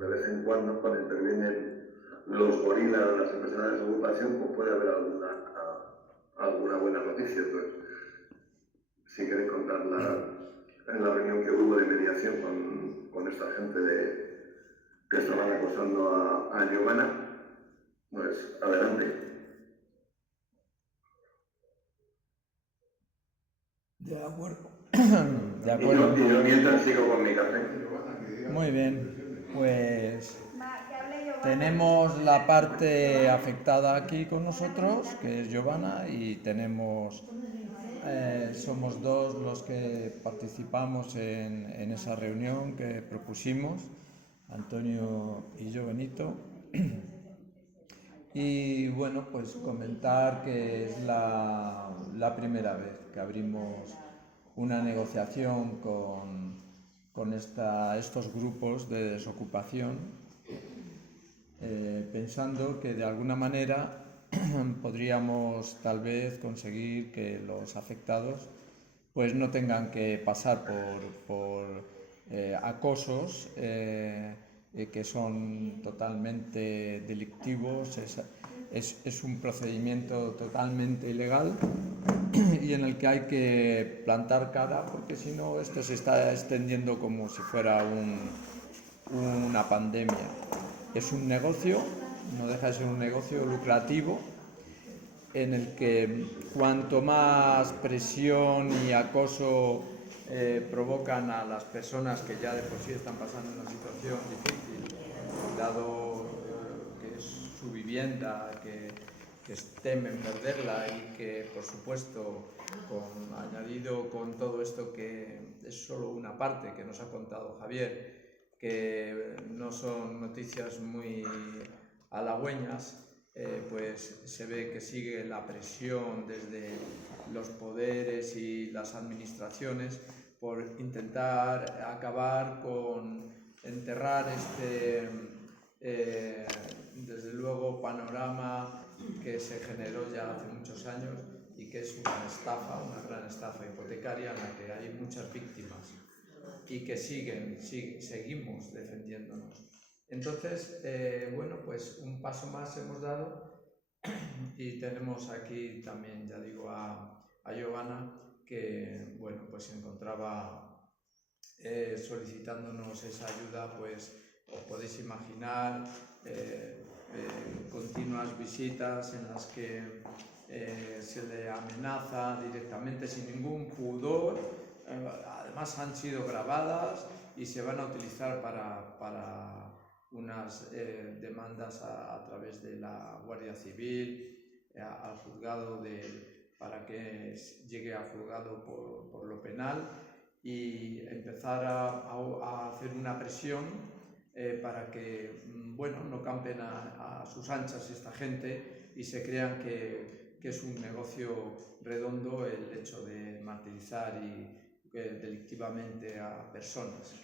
de vez en cuando intervienen los gorilas, las empresas de desocupación, pues puede haber alguna buena noticia. Entonces, si queréis contarla en la reunión que hubo de mediación con esta gente que estaban acosando a Giovanna, pues adelante. De acuerdo. De acuerdo. Y yo mientras sigo con mi café. Muy bien, pues tenemos la parte afectada aquí con nosotros, que es Giovanna, y tenemos, somos dos los que participamos en esa reunión que propusimos, Antonio y yo, Benito. Y bueno, pues comentar que es la primera vez que abrimos una negociación con estos grupos de desocupación, pensando que de alguna manera podríamos tal vez conseguir que los afectados pues no tengan que pasar por acosos que son totalmente delictivos. Es un procedimiento totalmente ilegal y en el que hay que plantar cara, porque si no esto se está extendiendo como si fuera una pandemia. Es un negocio, no deja de ser un negocio lucrativo, en el que cuanto más presión y acoso provocan a las personas que ya de por sí están pasando una situación difícil, dado que es su vivienda, que temen perderla y que, por supuesto, añadido con todo esto que es solo una parte que nos ha contado Javier, que no son noticias muy halagüeñas, pues se ve que sigue la presión desde los poderes y las administraciones por intentar acabar con enterrar desde luego panorama que se generó ya hace muchos años y que es una gran estafa hipotecaria en la que hay muchas víctimas y que seguimos defendiéndonos. Entonces, bueno, pues un paso más hemos dado y tenemos aquí también, ya digo, a Giovanna, que, bueno, pues se encontraba solicitándonos esa ayuda. Pues os podéis imaginar continuas visitas en las que se le amenaza directamente sin ningún pudor. Además han sido grabadas y se van a utilizar para unas demandas a través de la Guardia Civil al juzgado para que llegue a juzgado por lo penal, y empezar a hacer una presión para que, bueno, no campen a sus anchas esta gente y se crean que es un negocio redondo el hecho de martirizar delictivamente a personas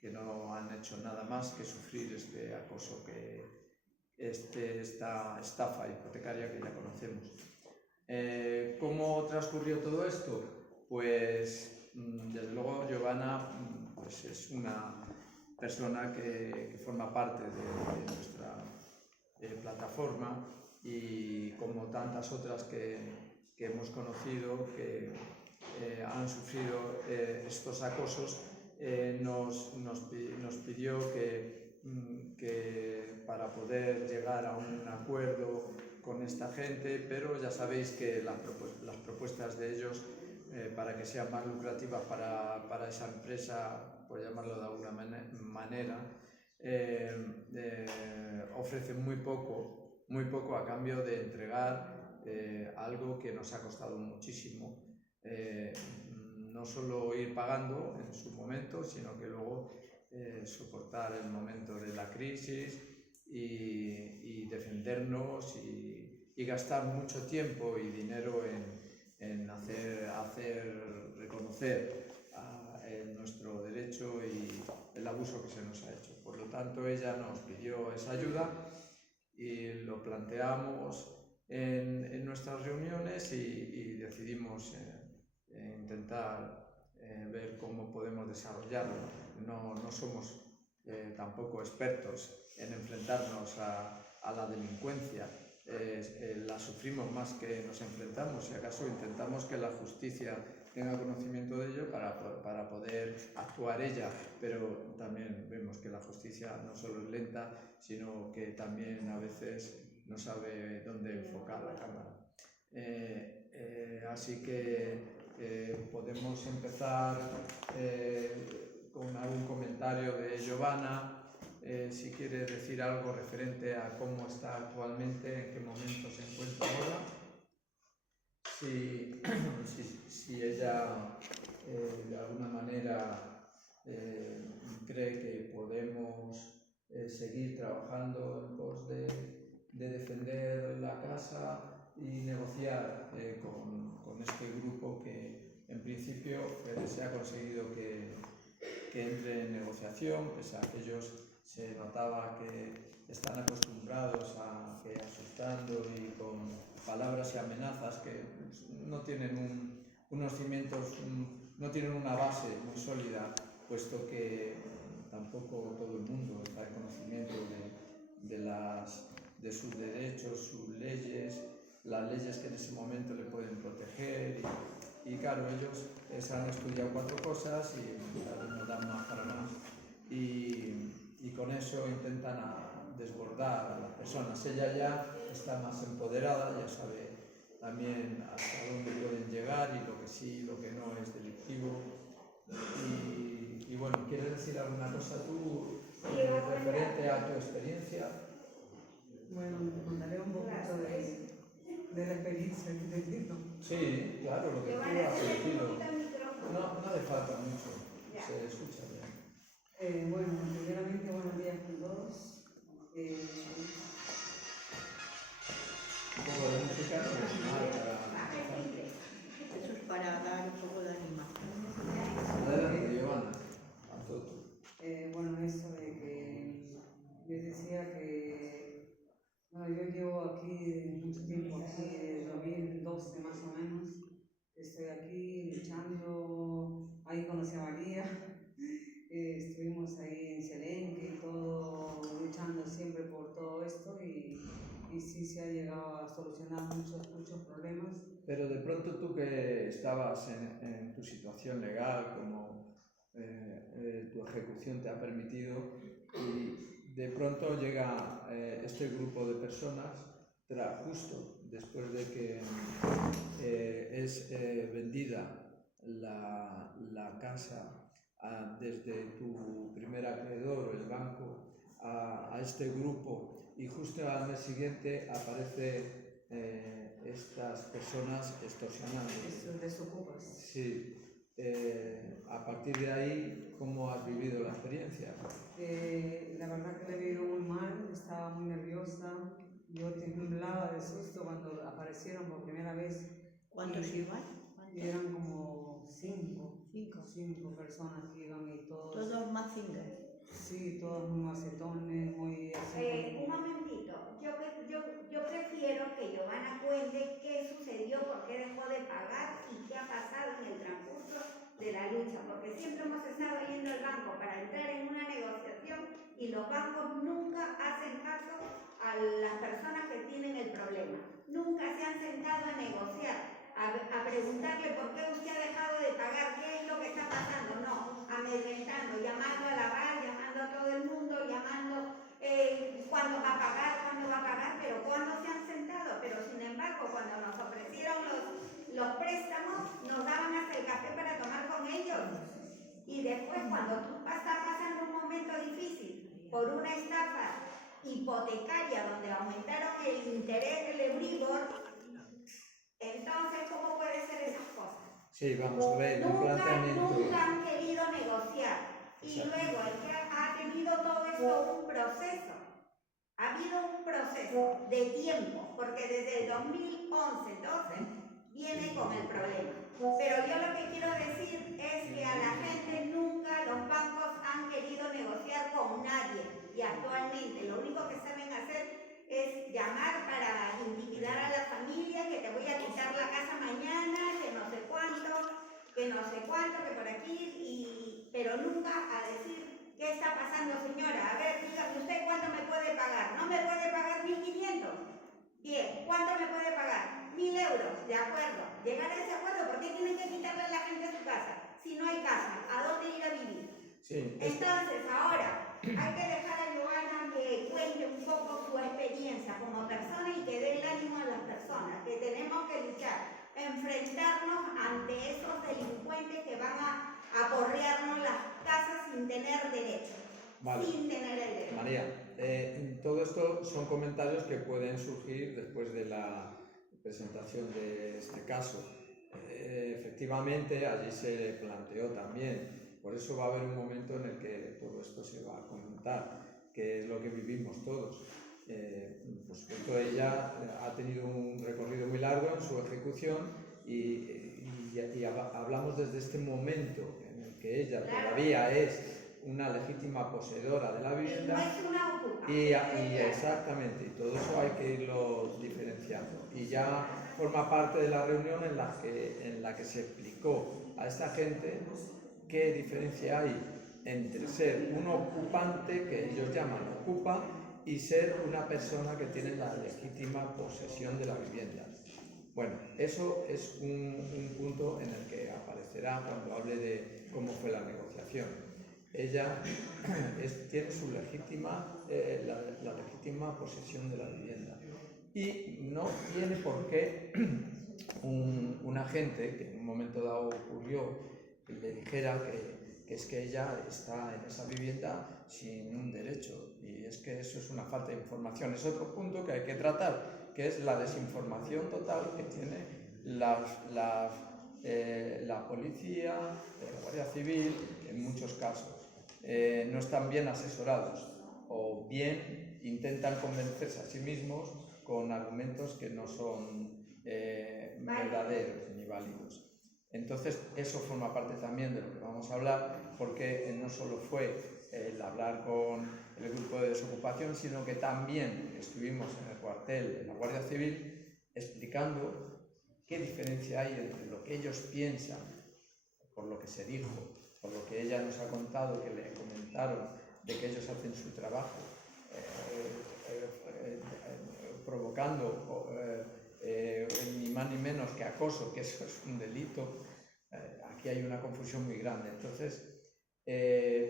que no han hecho nada más que sufrir este acoso, esta estafa hipotecaria que ya conocemos. ¿Cómo transcurrió todo esto? Pues desde luego Giovanna pues es una persona que forma parte de nuestra plataforma, y como tantas otras que hemos conocido que han sufrido estos acosos, nos pidió que para poder llegar a un acuerdo con esta gente, pero ya sabéis que las propuestas de ellos, para que sean más lucrativas para esa empresa, por llamarlo de alguna manera, ofrecen muy poco a cambio de entregar algo que nos ha costado muchísimo, no solo ir pagando en su momento, sino que luego soportar el momento de la crisis y defendernos y gastar mucho tiempo y dinero en hacer reconocer nuestro derecho y el abuso que se nos ha hecho. Por lo tanto, ella nos pidió esa ayuda y lo planteamos en nuestras reuniones y decidimos intentar ver cómo podemos desarrollarlo. No somos tampoco expertos en enfrentarnos a la delincuencia. La sufrimos más que nos enfrentamos, si acaso intentamos que la justicia tenga conocimiento de ello para poder actuar ella, pero también vemos que la justicia no solo es lenta, sino que también a veces no sabe dónde enfocar la cámara. Así que podemos empezar con algún comentario de Giovanna. Si quiere decir algo referente a cómo está actualmente, en qué momento se encuentra ahora, si ella de alguna manera cree que podemos seguir trabajando en pos de defender la casa y negociar con este grupo que en principio se ha conseguido que entre en negociación, pese a que ellos se notaba que están acostumbrados a que asustando y con palabras y amenazas que no tienen unos cimientos, no tienen una base muy sólida, puesto que tampoco todo el mundo está en conocimiento de sus derechos, sus leyes, las leyes que en ese momento le pueden proteger y claro, ellos se han estudiado 4 cosas y no dan más para más y con eso intentan desbordar a las personas. Ella ya está más empoderada, ya sabe también hasta dónde pueden llegar y lo que sí, lo que no es delictivo. Y bueno, ¿quieres decir alguna cosa tú referente a tu experiencia? Bueno, contaré un poquito de la experiencia que he tenido. Sí, claro, lo que tú has sentido. No hace falta mucho, se escucha bien. Bueno, primeramente buenos días a todos. Un poco de música no es mal para... Eso es para dar un poco de animación. Adelante, Giovanna, a todo tú. Bueno, eso de que yo decía que bueno, yo llevo aquí mucho tiempo, aquí desde 2012 más o menos. Estoy aquí luchando, ahí conocí a María, estuvimos ahí en Selenque y todo, luchando siempre por todo esto y sí se ha llegado a solucionar muchos problemas. Pero de pronto tú que estabas en tu situación legal, como tu ejecución te ha permitido, y de pronto llega este grupo de personas, justo después de que es vendida la casa desde tu primer acreedor, el banco, a este grupo, y justo al mes siguiente aparece estas personas extorsionando. Estos desocupas. Sí. A partir de ahí, ¿cómo has vivido la experiencia? La verdad que la he vivido muy mal, estaba muy nerviosa, yo temblaba de susto cuando aparecieron por primera vez. ¿Cuántos iban? Eran como 5 5 personas que iban y todos... Todos macingers. Sí, todos muy macetones, muy así. Un momentito, yo prefiero que Giovanna cuente qué sucedió, por qué dejó de pagar y qué ha pasado en el transcurso de la lucha, porque siempre hemos estado yendo al banco para entrar en una negociación y los bancos nunca hacen caso a las personas que tienen el problema, nunca se han sentado a negociar, a preguntarle por qué usted ha dejado de pagar, qué es lo que está pasando, no, amedrentando, llamando a la RAL, llamando a todo el mundo, llamando cuándo va a pagar, pero cuándo se han sentado, pero sin embargo cuando nos ofrecieron los préstamos nos daban hasta el café para tomar con ellos y después cuando tú estás pasando un momento difícil por una estafa hipotecaria donde aumentaron el interés del Euribor, entonces ¿cómo puede ser esas cosas? Sí, vamos a ver, un planteamiento. Nunca han querido negociar. Y luego el que ha tenido todo esto un proceso. Ha habido un proceso de tiempo, porque desde el 2011-12 viene con el problema. Pero yo lo que quiero decir es que a la gente nunca los bancos han querido negociar con nadie. Y actualmente lo único que saben hacer es llamar para intimidar a la familia, que te voy a quitar la casa mañana, que no sé cuánto, que por aquí, pero nunca a decir qué está está pasando, señora? A ver, dígame usted cuánto me puede pagar. ¿No me puede pagar 1.500? Bien, ¿cuánto me puede pagar? 1.000 euros, de acuerdo. Llegar a ese acuerdo, ¿por qué tienen que quitarle a la gente su casa? Si no hay casa, ¿a dónde ir a vivir? Sí, Entonces, ahora, hay que dejar a Joana que cuente un poco su experiencia como persona y que dé el ánimo a las personas, que tenemos que luchar, enfrentarnos ante esos delincuentes que van a aporrearnos las casas sin tener derecho. Vale. Sin tener el derecho. María, todo esto son comentarios que pueden surgir después de la presentación de este caso. Efectivamente, allí se planteó también, por eso va a haber un momento en el que todo esto se va a comentar, que es lo que vivimos todos. Por supuesto, ella ha tenido un recorrido muy largo en su ejecución y hablamos desde este momento en el que ella todavía es una legítima poseedora de la vivienda. No es una ocupa. Y exactamente, y todo eso hay que irlo diferenciando. Y ya forma parte de la reunión en la que se explicó a esta gente qué diferencia hay entre ser un ocupante, que ellos llaman ocupa, y ser una persona que tiene la legítima posesión de la vivienda. Bueno, eso es un punto en el que aparecerá cuando hable de cómo fue la negociación. Ella tiene su legítima, la legítima posesión de la vivienda y no tiene por qué un agente que en un momento dado ocurrió le dijera que es que ella está en esa vivienda sin un derecho, y es que eso es una falta de información. Es otro punto que hay que tratar, que es la desinformación total que tiene la policía, la Guardia Civil, en muchos casos. No están bien asesorados o bien intentan convencerse a sí mismos con argumentos que no son verdaderos ni válidos. Entonces, eso forma parte también de lo que vamos a hablar, porque no solo fue el hablar con el grupo de desocupación, sino que también estuvimos en el cuartel de la Guardia Civil explicando qué diferencia hay entre lo que ellos piensan, por lo que se dijo, por lo que ella nos ha contado, que le comentaron de que ellos hacen su trabajo, provocando ni más ni menos que acoso, que eso es un delito. Aquí hay una confusión muy grande. Entonces,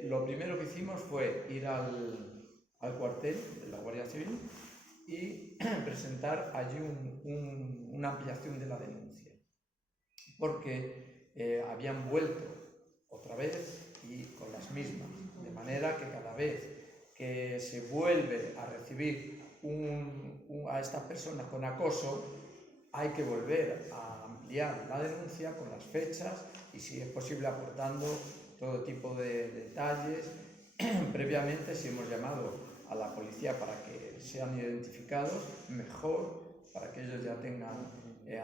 lo primero que hicimos fue ir al cuartel de la Guardia Civil y presentar allí una ampliación de la denuncia, porque habían vuelto otra vez y con las mismas, de manera que cada vez que se vuelve a recibir a estas personas con acoso, hay que volver a ampliar la denuncia con las fechas y, si es posible, aportando todo tipo de detalles. Previamente, si hemos llamado a la policía para que sean identificados, mejor, para que ellos ya tengan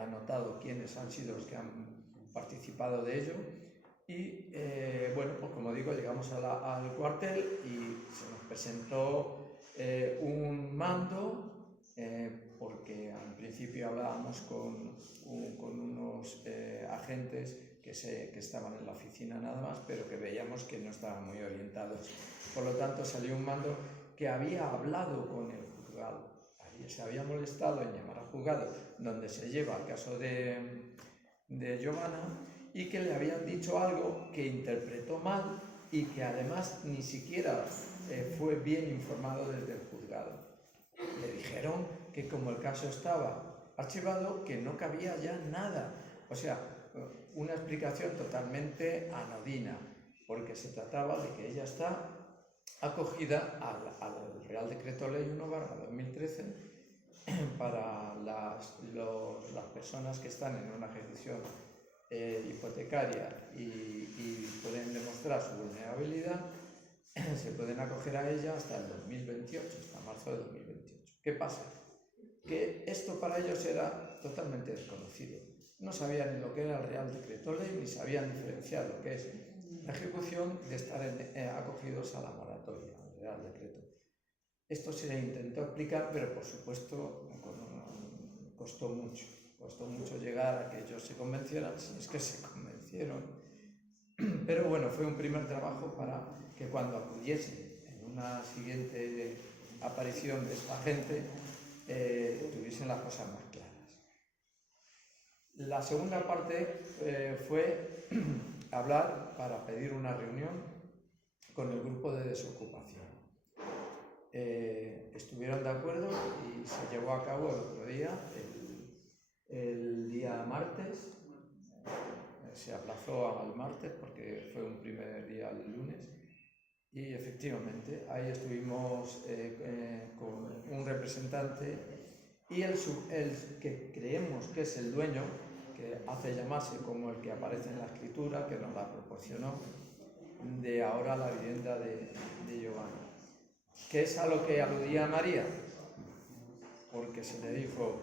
anotado quiénes han sido los que han participado de ello. Y bueno, pues como digo, llegamos al cuartel y se nos presentó un mando, porque al principio hablábamos con unos agentes que estaban en la oficina nada más, pero que veíamos que no estaban muy orientados. Por lo tanto, salió un mando que había hablado con el juzgado. Ahí se había molestado en llamar al juzgado donde se lleva el caso de Giovanna, y que le habían dicho algo que interpretó mal y que además ni siquiera fue bien informado desde el juzgado. Le dijeron que como el caso estaba archivado, que no cabía ya nada. O sea, una explicación totalmente anodina, porque se trataba de que ella está acogida al Real Decreto Ley 1/2013 para las personas que están en una ejecución hipotecaria y pueden demostrar su vulnerabilidad. Se pueden acoger a ella hasta el 2028, hasta marzo de 2028. ¿Qué pasa? Que esto para ellos era totalmente desconocido. No sabían ni lo que era el Real Decreto Ley, ni sabían diferenciar lo que es la ejecución de estar acogidos a la moratoria, al Real Decreto. Esto se intentó explicar, pero por supuesto costó mucho llegar a que ellos se convencieran, si es que se convencieron. Pero bueno, fue un primer trabajo para que cuando acudiesen en una siguiente aparición de esta gente, tuviesen las cosas más claras. La segunda parte fue hablar para pedir una reunión con el grupo de desocupación. Estuvieron de acuerdo y se llevó a cabo el otro día, el día martes. Se aplazó al martes porque fue un primer día el lunes, y efectivamente ahí estuvimos con un representante y el que creemos que es el dueño, que hace llamarse como el que aparece en la escritura, que nos la proporcionó, de ahora la vivienda de Giovanna. ¿Qué es a lo que aludía María? Porque se le dijo,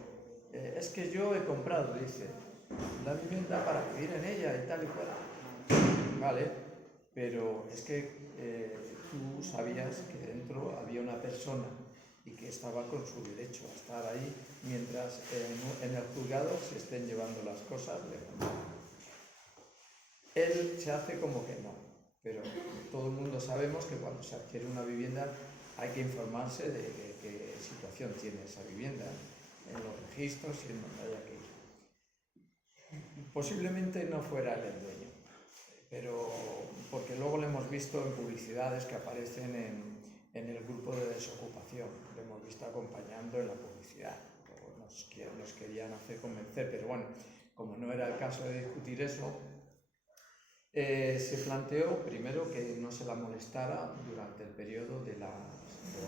es que yo he comprado, dice, la vivienda para vivir en ella y tal y cual. Vale, pero es que tú sabías que dentro había una persona y que estaba con su derecho a estar ahí mientras en el juzgado se estén llevando las cosas legalmente. Él se hace como que no, pero todo el mundo sabemos que cuando se adquiere una vivienda hay que informarse de qué situación tiene esa vivienda en los registros y en donde haya que ir. Posiblemente no fuera él el dueño, pero porque luego lo hemos visto en publicidades que aparecen en el grupo de desocupación, lo hemos visto acompañando en la publicidad, nos querían hacer convencer, pero bueno, como no era el caso de discutir eso, se planteó primero que no se la molestara durante el periodo de las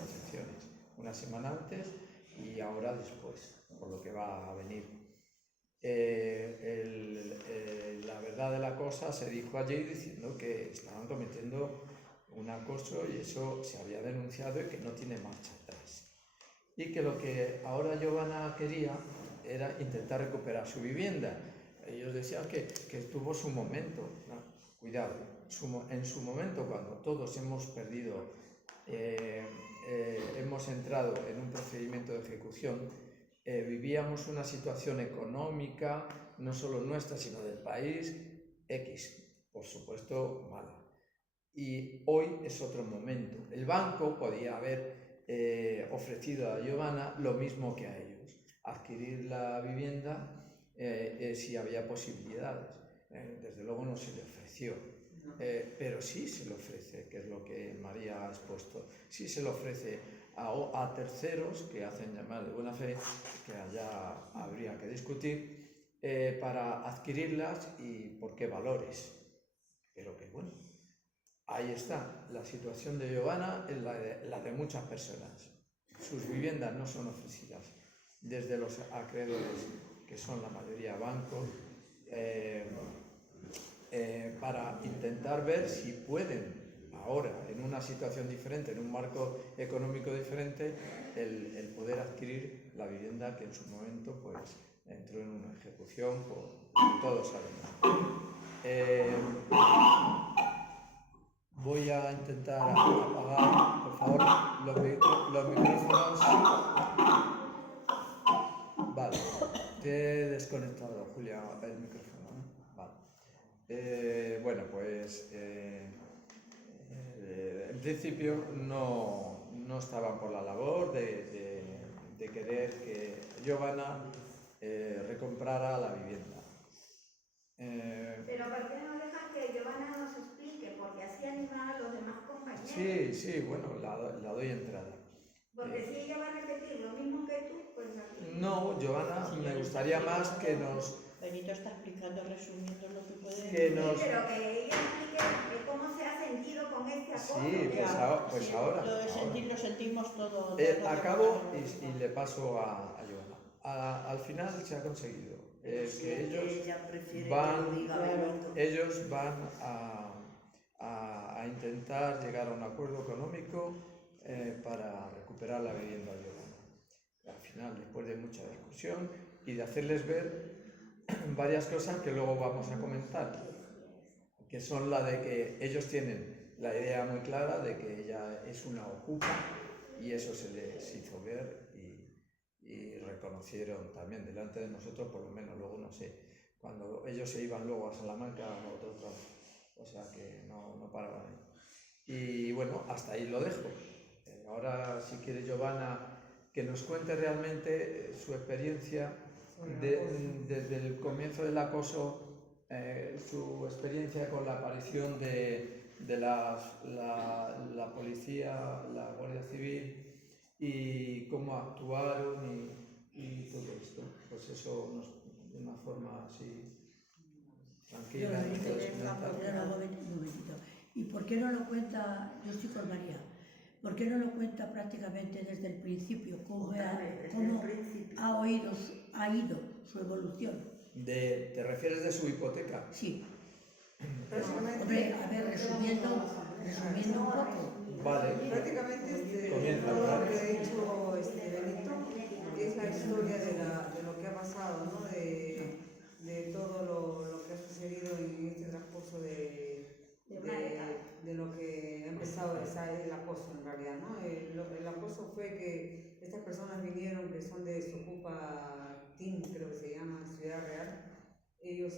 sesiones, una semana antes y ahora después, por lo que va a venir. La verdad de la cosa se dijo allí diciendo que estaban cometiendo un acoso y eso se había denunciado y que no tiene marcha atrás. Y que lo que ahora Giovanna quería era intentar recuperar su vivienda. Ellos decían que tuvo su momento. No, cuidado, en su momento, cuando todos hemos perdido, hemos entrado en un procedimiento de ejecución, vivíamos una situación económica, no solo nuestra, sino del país, X, por supuesto, mala. Y hoy es otro momento. El banco podía haber ofrecido a Giovanna lo mismo que a ellos, adquirir la vivienda si había posibilidades. Desde luego no se le ofreció, pero sí se le ofrece, que es lo que María ha expuesto, sí se le ofrece a terceros que hacen llamar de buena fe, que allá habría que discutir, para adquirirlas y por qué valores. Pero que bueno, ahí está, la situación de Giovanna es la de muchas personas. Sus viviendas no son ofrecidas desde los acreedores, que son la mayoría bancos, para intentar ver si pueden ahora, en una situación diferente, en un marco económico diferente, el poder adquirir la vivienda que en su momento pues entró en una ejecución, por todos sabemos. Voy a intentar apagar, por favor, los micrófonos. Vale, te he desconectado, Julia, el micrófono, ¿no? Vale. Bueno, pues en principio no estaban por la labor de querer que Giovanna recomprara la vivienda. Pero ¿por qué no dejas que Giovanna nos explique? Porque así animaba a los demás compañeros. Sí, bueno, la doy entrada. Porque si ella va a repetir lo mismo que tú, pues aquí... No, Giovanna, me gustaría más que nos... Benito está explicando, resumiendo lo que puede Que decir. nos... Sí, pero que ella explique cómo se ha sentido con este acoso. Sí, pues Sí, ahora. Lo de sentir, lo sentimos todo. Acabo y le paso a Giovanna. Al final se ha conseguido que ellos van a intentar llegar a un acuerdo económico para recuperar la vivienda de Giovanna. Al final, después de mucha discusión y de hacerles ver varias cosas que luego vamos a comentar, que son la de que ellos tienen la idea muy clara de que ella es una ocupa, y eso se les hizo ver y reconocieron también delante de nosotros, por lo menos luego no sé, cuando ellos se iban luego a Salamanca a otro trabajo. o sea que no paraban ahí. Y bueno, hasta ahí lo dejo. Ahora, si quiere Giovanna, que nos cuente realmente su experiencia desde el comienzo del acoso, su experiencia con la aparición de la policía, la Guardia Civil, y cómo actuaron y todo esto. Pues eso de una forma así tranquila. nos puedes comentar. Un momentito. ¿Y por qué no lo cuenta, yo estoy con María, por qué no lo cuenta prácticamente desde el principio, cómo ha ido su evolución? ¿Te refieres de su hipoteca? Sí. Prácticamente, Hombre, a ver, resumiendo un poco. Vale. prácticamente Comienza, todo lo ¿vale? que ha dicho Benito es la historia de lo que ha pasado, ¿no? De todo lo que ha sucedido en este transcurso de lo que ha empezado el acoso en realidad, ¿no? El acoso fue que estas personas vinieron, que son de Socupa Team, creo que se llama, Ciudad Real. Ellos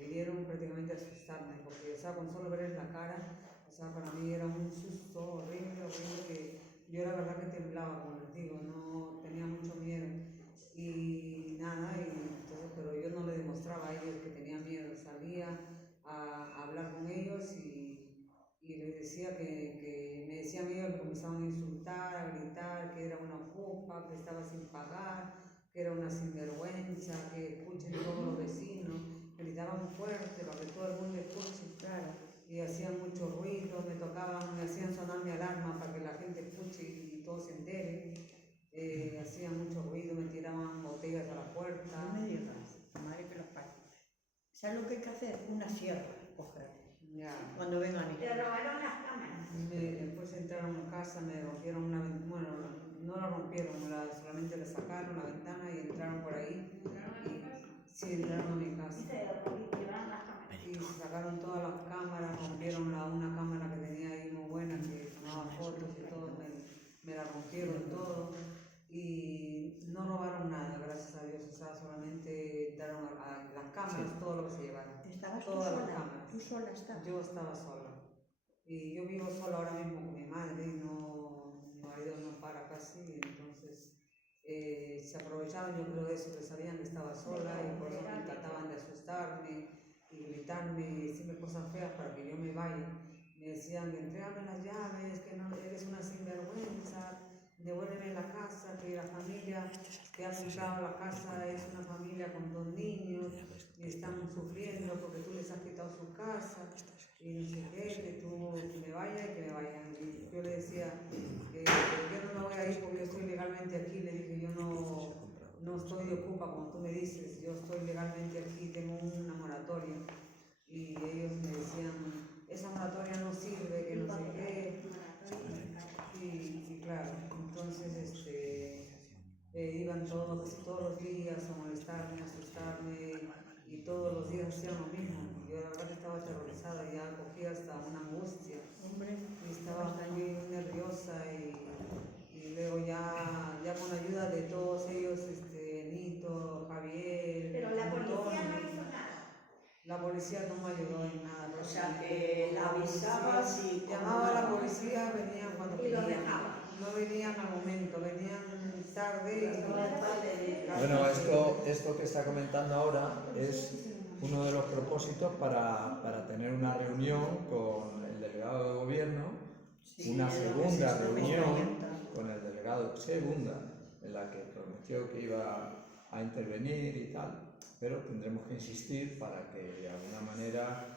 vinieron prácticamente a asustarme, porque, o sea, con solo verles la cara, o sea, para mí era un susto horrible, que yo la verdad que temblaba, como les digo, no tenía mucho miedo. Y nada, entonces, pero yo no le demostraba a ellos que tenía miedo, salía a hablar con ellos y les decía que me decían ellos, me comenzaban a insultar, a gritar, que era una ocupa, que estaba sin pagar, que era una sinvergüenza, que escuchen todos los vecinos, gritaban fuerte para que todo el mundo escuche, claro, y hacían mucho ruido, me hacían sonar mi alarma para que la gente escuche y todos se enteren, hacían mucho ruido, me tiraban botellas a la puerta. No me digas, madre que los parió. ¿Sabes lo que hay que hacer? Una sierra, coger, Ya. cuando vengan Le robaron las cámaras. Después entraron a casa, me rompieron una ventana, bueno, no la rompieron, solamente le sacaron la ventana y entraron por ahí. Sí, entraron a mi casa. Y sacaron todas las cámaras, rompieron una cámara que tenía ahí muy buena, que tomaba fotos y todo, me la rompieron todo. Y no robaron nada, gracias a Dios, o sea, solamente entraron a las cámaras, todo lo que se llevaron. ¿Estabas tú Todas las sola? cámaras. ¿Tú sola estabas? Yo estaba sola. Y yo vivo sola ahora mismo con mi madre, mi marido no para casi, entonces se aprovechaban, yo creo, de eso, que sabían que estaba sola y por eso me trataban de asustarme y gritarme y decirme cosas feas para que yo me vaya. Me decían, entrégame las llaves, que no eres una sinvergüenza, devuélveme la casa, que la familia que ha comprado la casa es una familia con 2 niños y están sufriendo porque tú les has quitado su casa y no sé qué, que me vaya y que me vayan. Y yo le decía que yo no me voy a ir porque yo estoy legalmente aquí, le dije, yo no estoy de ocupa como tú me dices, yo estoy legalmente aquí, tengo una moratoria. Y ellos me decían, esa moratoria no sirve, que no sé qué. Y claro, entonces iban casi todos los días a molestarme, a asustarme, y todos los días hacían lo mismo. Yo la verdad que estaba aterrorizada, ya cogía hasta una angustia, y estaba muy nerviosa, y luego ya con la ayuda de todos ellos, Nito, Javier, Pero la policía Antonio, no hizo nada. la policía no me ayudó en nada. O sea, que la avisabas y... Llamaba a la policía, venían cuando Y lo querían. dejaba. No venían al momento, venían tarde y... Bueno, esto que está comentando ahora es uno de los propósitos para tener una reunión con el delegado de gobierno, una segunda reunión con el delegado, en la que prometió que iba a intervenir y tal, pero tendremos que insistir para que de alguna manera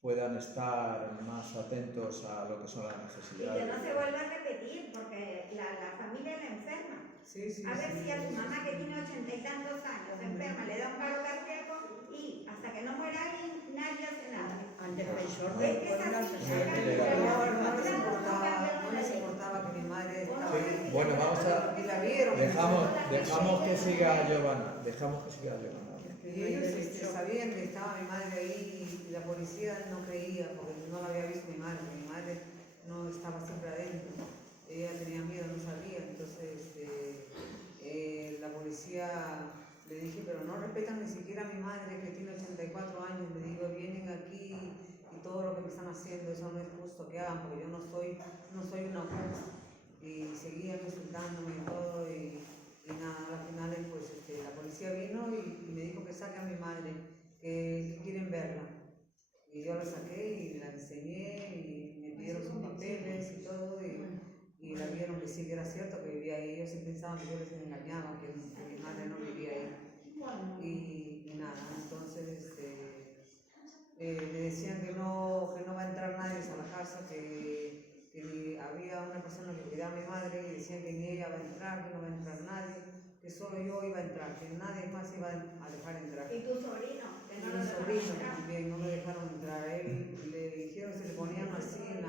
puedan estar más atentos a lo que son las Y necesidades. que no se vuelva a repetir, porque la familia la enferma. Sí, A ver si a tu mamá, que tiene 80 y tantos años, enferma, le da un paro cardíaco y hasta que no muera alguien, nadie hace nada. Al defensor Es del que es pueblo, al así, presidente. No les importaba que mi madre estaba ahí. Bueno, Y la vieron. dejamos que siga Giovanna, Y ellos sabían que estaba mi madre ahí y la policía no creía porque no la había visto mi madre no estaba siempre adentro, ella tenía miedo, no sabía, entonces la policía le dije, pero no respetan ni siquiera a mi madre que tiene 80 que están haciendo, eso no es justo que hagan, porque yo no soy una ocupa. Y seguían insultándome y todo, y nada, al final pues la policía vino y me dijo que saque a mi madre, que quieren verla. Y yo la saqué y la enseñé y me pidieron sus papeles y todo, y la vieron que sí, que era cierto que vivía ahí. Ellos sí pensaban que yo les engañaba, que mi madre no vivía ahí. Y nada, entonces le decían que no va a entrar nadie a la casa, que había una persona que cuidaba a mi madre y decían que ni ella va a entrar, que no va a entrar nadie, que solo yo iba a entrar, que nadie más iba a dejar entrar. ¿Y tu sobrino? Que no Mi lo dejaron sobrino entrar. también no lo dejaron entrar. A él le dijeron, se le ponían así en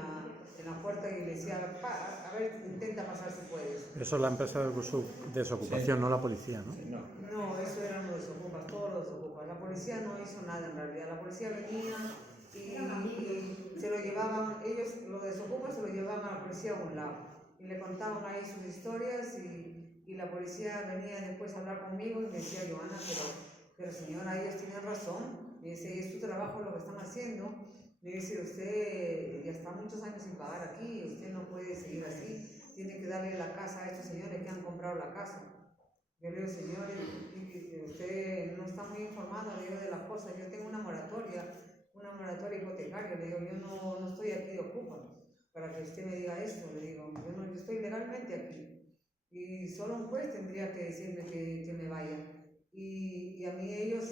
la puerta y le decían, a ver, intenta pasar si puedes. Eso es la empresa de desocupación, Sí. no la policía, ¿no? Sí, no. No, eso eran los desocupas, todos los desocupas. La policía no hizo nada en realidad. La policía venía y se lo llevaban, ellos, los desocupas, se lo llevaban a la policía a un lado. Y le contaban ahí sus historias y la policía venía después a hablar conmigo y me decía, Joana, pero señora, ellos tienen razón. Me dice, es tu trabajo lo que están haciendo. Me dice, usted ya está muchos años sin pagar aquí, usted no puede seguir así. Tiene que darle la casa a estos señores que han comprado la casa. Yo le digo, señores, usted no está muy informado, le digo, de las cosas. Yo tengo una moratoria hipotecaria. Le digo, yo no estoy aquí de ocupa para que usted me diga esto. Le digo, yo estoy legalmente aquí. Y solo un juez tendría que decirme que me vaya. Y a mí ellos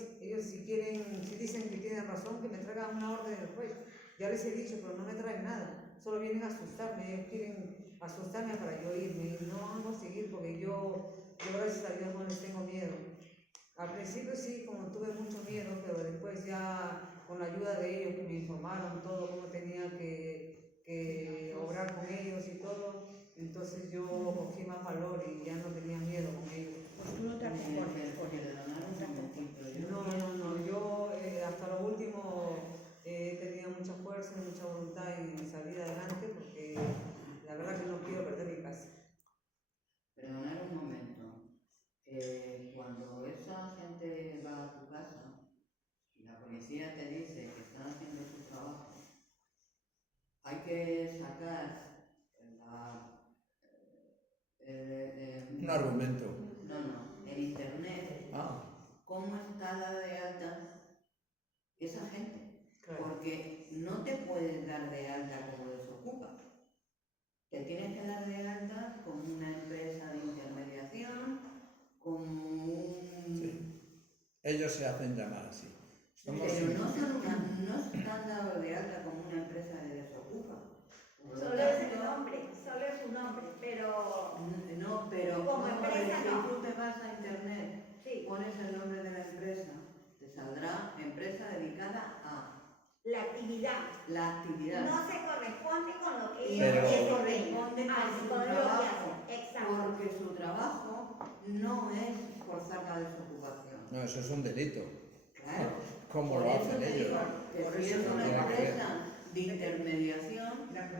si dicen que tienen razón, que me traigan una orden del juez. Ya les he dicho, pero no me traen nada. Solo vienen a asustarme. Ellos quieren asustarme para yo irme. Y no vamos a seguir porque yo gracias a Dios no les tengo miedo. Al principio sí, como tuve mucho miedo, pero después ya con la ayuda de ellos que me informaron todo, cómo tenía que obrar con ellos y todo, entonces yo cogí más valor y ya no tenía miedo con ellos. Pues tú no te conformes con el donar un momentito. No, yo hasta lo último he tenido mucha fuerza y mucha voluntad en salir adelante porque la verdad que no quiero perder mi casa. Perdonar un momento. Cuando esa gente va a tu casa y la policía te dice que están haciendo su trabajo, hay que sacar Un argumento. No, en internet, cómo está dada de alta esa gente. Claro. Porque no te puedes dar de alta como desocupa. Te tienes que dar de alta como una empresa de intermediación, como un... Sí. Ellos se hacen llamar así. Pero no están dados de alta como una empresa de desocupa. Solo es su nombre, pero No, pero como empresa si no. tú te vas a internet, Sí. pones el nombre de la empresa, te saldrá empresa dedicada a La actividad la actividad. no se corresponde con lo que Y ellos Pero- no corresponde hacen, con con su lo que trabajo, hacen. Exacto. porque su trabajo no es forzar la desocupación. No, eso es un delito. Claro. ¿Cómo Por lo eso hacen te ellos? digo que Por si eso es no una tiene que ver. empresa de intermediación,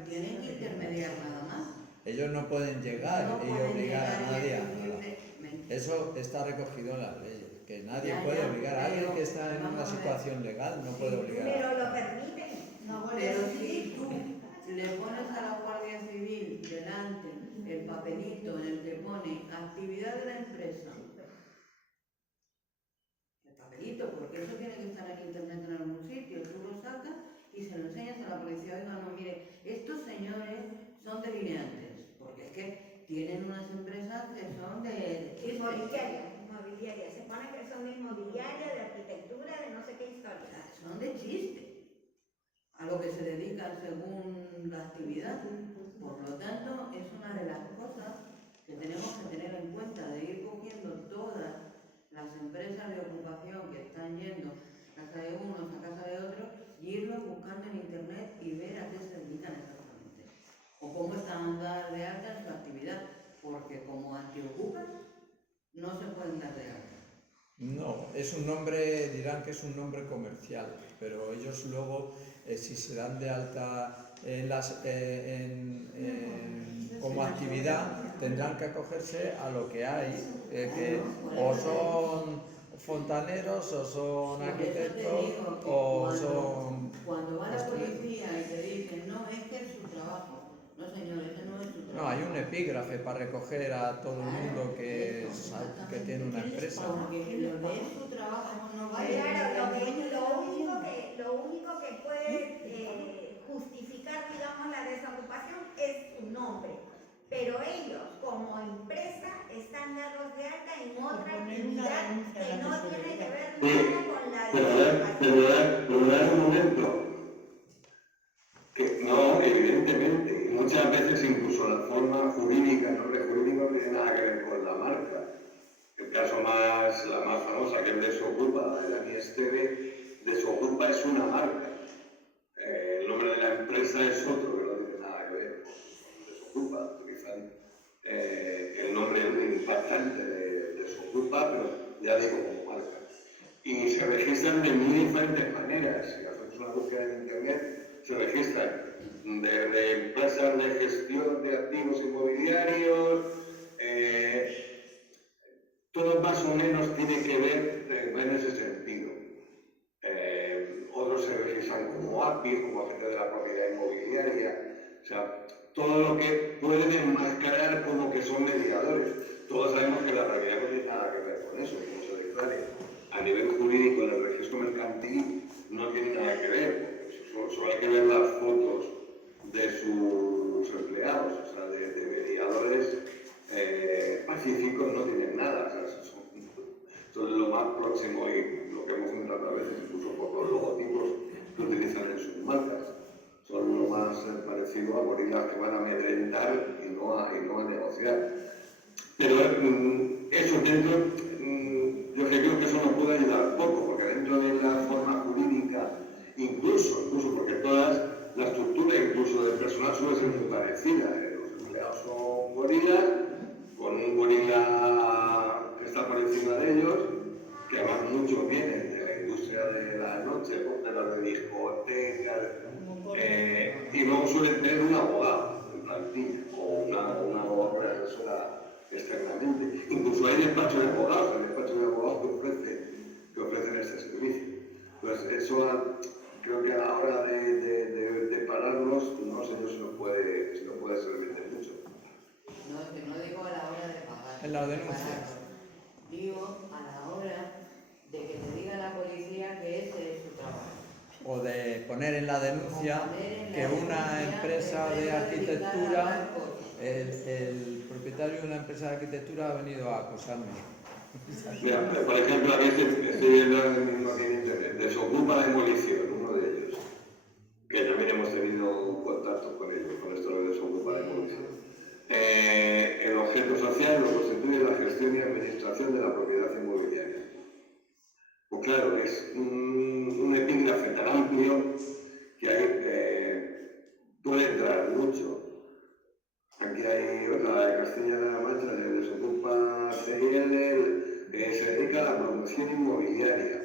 tienen que intermediar nada más. Ellos no pueden llegar No y pueden obligar a llegar y nadie a decirte, nada. mentira. Eso está recogido en las leyes, que nadie Ya, puede ya, obligar a alguien pero que está en vamos una a ver. situación legal, no Sí, puede obligar a Pero lo permiten. No Pero vuelve si tú le pones a la Guardia Civil delante el papelito en el que pone actividad de la empresa, el papelito, porque eso tiene que estar en internet en algún sitio, tú lo sacas y se lo enseñas a la policía. Oiga, no, mire, estos señores son delineantes, porque es que tienen unas empresas que son de chisme. Inmobiliaria. Se pone que son de inmobiliaria, de arquitectura, de no sé qué historia. Son de chiste, a lo que se dedican según la actividad. Por lo tanto, es una de las cosas que tenemos que tener en cuenta, de ir cogiendo todas las empresas de ocupación que están yendo a casa de unos, a casa de otros, y irlos buscando en internet y ver a qué se dedican exactamente. O cómo están dadas de alta en su actividad, porque como antiocupas no se pueden dar de alta. No, es un nombre, dirán que es un nombre comercial, pero ellos luego, si se dan de alta como actividad, tendrán que acogerse a lo que hay, que o son fontaneros, o son Sí, por eso te arquitectos, digo que o cuando- son Cuando va la policía y te dicen, no, es que es su trabajo. No, señor, ese no es su trabajo. No, hay un epígrafe para recoger a todo el mundo que tiene una empresa. Porque lo de su trabajo no vale. Claro, lo único que puede justificar, digamos, la desocupación es su nombre. Pero ellos, como empresa, están dados de alta en otra actividad que no tiene que ver nada con la desocupación. Pero da un momento. Que no, evidentemente, muchas veces incluso la forma jurídica, el nombre jurídico no tiene nada que ver con la marca. El caso la más famosa, que es Desocupa, de Dani Esteve, Desocupa es una marca. El nombre de la empresa es otro, que no tiene nada que ver con Desocupa. Utilizan el nombre impactante de Desocupa, pero ya digo como marca. Y se registran de muy diferentes maneras. Si hacemos una búsqueda en internet, se registran de empresas de gestión de activos inmobiliarios, todo más o menos tiene que ver en ese sentido. Otros se registran como API, como agente de la propiedad inmobiliaria, o sea, todo lo que pueden enmascarar como que son mediadores. Todos sabemos que la realidad no tiene nada que ver con eso, como se declare. A nivel jurídico, en el registro mercantil no tiene nada que ver. Solo hay que ver las fotos de sus empleados, o sea, de mediadores pacíficos no tienen nada, o sea, son lo más próximo y lo que hemos encontrado a veces, incluso por los logotipos que utilizan en sus marcas, son lo más parecido a gorilas que van a amedrentar y no a negociar. Pero eso dentro, yo creo que eso nos puede ayudar poco, porque dentro de la forma jurídica, incluso porque toda la estructura incluso del personal suele ser muy parecida. Los empleados son gorilas, con un gorila que está por encima de ellos, que además muchos vienen de la industria de la noche, de discotecas, y luego suelen tener un abogado en plantilla, o una abogada asesora externamente. Incluso hay despachos de abogados, que ofrecen este servicio. Pues eso creo que a la hora de pararlos, no sé yo si nos puede servir de mucho. No, que no digo a la hora de pagar. En la denuncia. Digo a la hora de que te diga la policía que ese es su trabajo. O de poner en la denuncia que una empresa de arquitectura, el propietario de una empresa de arquitectura ha venido a acosarme. Mira, por ejemplo, aquí estoy viendo el mismo aquí en internet, Desocupa Demolición, uno de ellos, que también hemos tenido contacto con ellos, con esto de Desocupa Demolición. El objeto social lo constituye la gestión y administración de la propiedad inmobiliaria. Pues claro, es un epígrafe tan amplio que puede entrar mucho. Aquí hay otra de Castilla-La Mancha, de Desocupa CIL, que se dedica a la promoción inmobiliaria,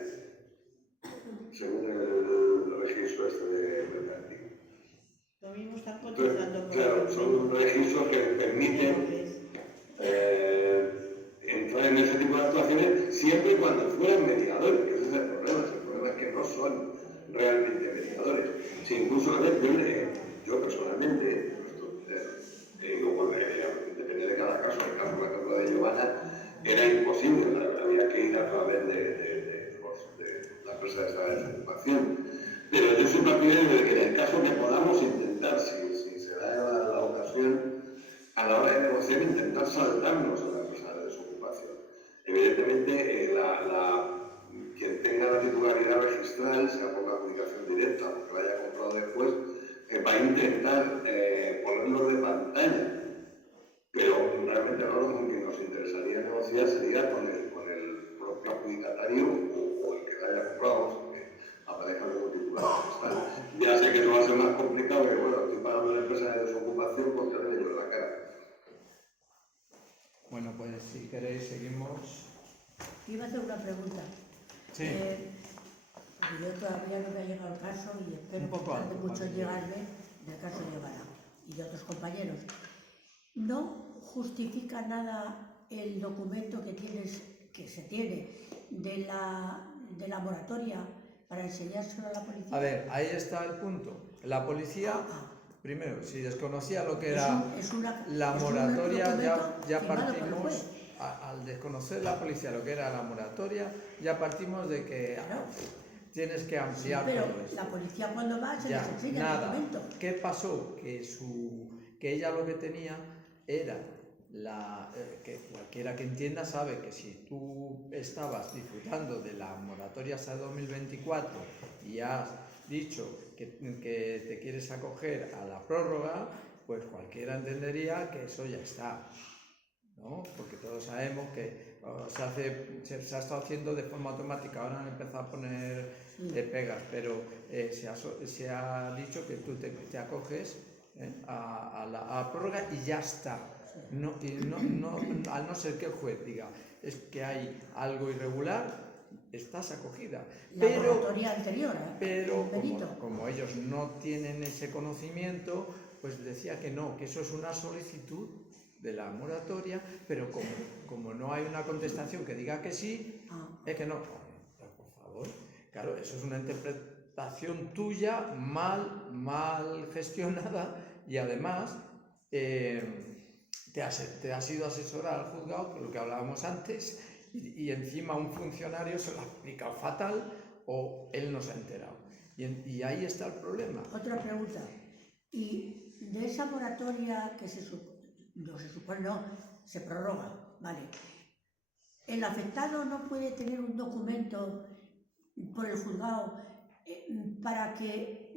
según el registro este de mercantil. Lo mismo están cotizando por Claro, son registros que permiten entrar en ese tipo de actuaciones siempre y cuando fueran mediadores, que ese es el problema. El problema es que no son realmente mediadores. Si incluso a veces yo personalmente, depende de cada caso, en el caso por ejemplo de Giovanna, era imposible, había que ir a través de la empresa de esta desocupación. Pero yo soy partidario de que en el caso que podamos intentar, si se da la ocasión, a la hora de negociar, intentar saltarnos a la empresa de desocupación. Evidentemente, quien tenga la titularidad registral, sea por la adjudicación directa o que la haya comprado después, va a intentar ponerlo de pantalla. Pero realmente lo que nos interesaría negociar sería con el propio adjudicatario o el que la haya comprado, que aparezca como titular registral. Ya sé que eso va a ser más complicado, pero bueno, estoy pagando la empresa de desocupación por tener yo en la cara. Bueno, pues si queréis seguimos. Iba a hacer una pregunta. Sí. Yo todavía no me ha llegado el caso y espero Un poco que tarde alto, mucho en llegarme del caso de Guevara y de otros compañeros. ¿No justifica nada el documento que se tiene de la moratoria para enseñárselo a la policía. A ver, ahí está el punto. La policía, primero, si desconocía lo que Es era un- es una- la es un moratoria, documento ya firmado por el partimos, juez. al desconocer la policía lo que era la moratoria, ya partimos de que Claro. tienes que Sí, ampliar pero todo esto. la policía cuando va se Ya, les enseña el nada. documento. ¿Qué pasó? Que ella lo que tenía era que cualquiera que entienda sabe que si tú estabas disfrutando de la moratoria hasta 2024 y has dicho que te quieres acoger a la prórroga, pues cualquiera entendería que eso ya está, ¿no? Porque todos sabemos que se ha estado haciendo de forma automática, ahora han empezado a poner pegas, pero se ha dicho que tú te acoges a la prórroga y ya está. Al no ser que el juez diga es que hay algo irregular, estás acogida. La moratoria anterior, Pero Benito. como ellos no tienen ese conocimiento, pues decía que no, que eso es una solicitud de la moratoria, pero como no hay una contestación que diga que sí, es que no. Por favor, claro, eso es una interpretación tuya mal gestionada y además te has ido a asesorar al juzgado, por lo que hablábamos antes, y encima un funcionario se lo ha aplicado fatal o él no se ha enterado. Y ahí está el problema. Otra pregunta. Y de esa moratoria que se prorroga, vale. El afectado no puede tener un documento por el juzgado para que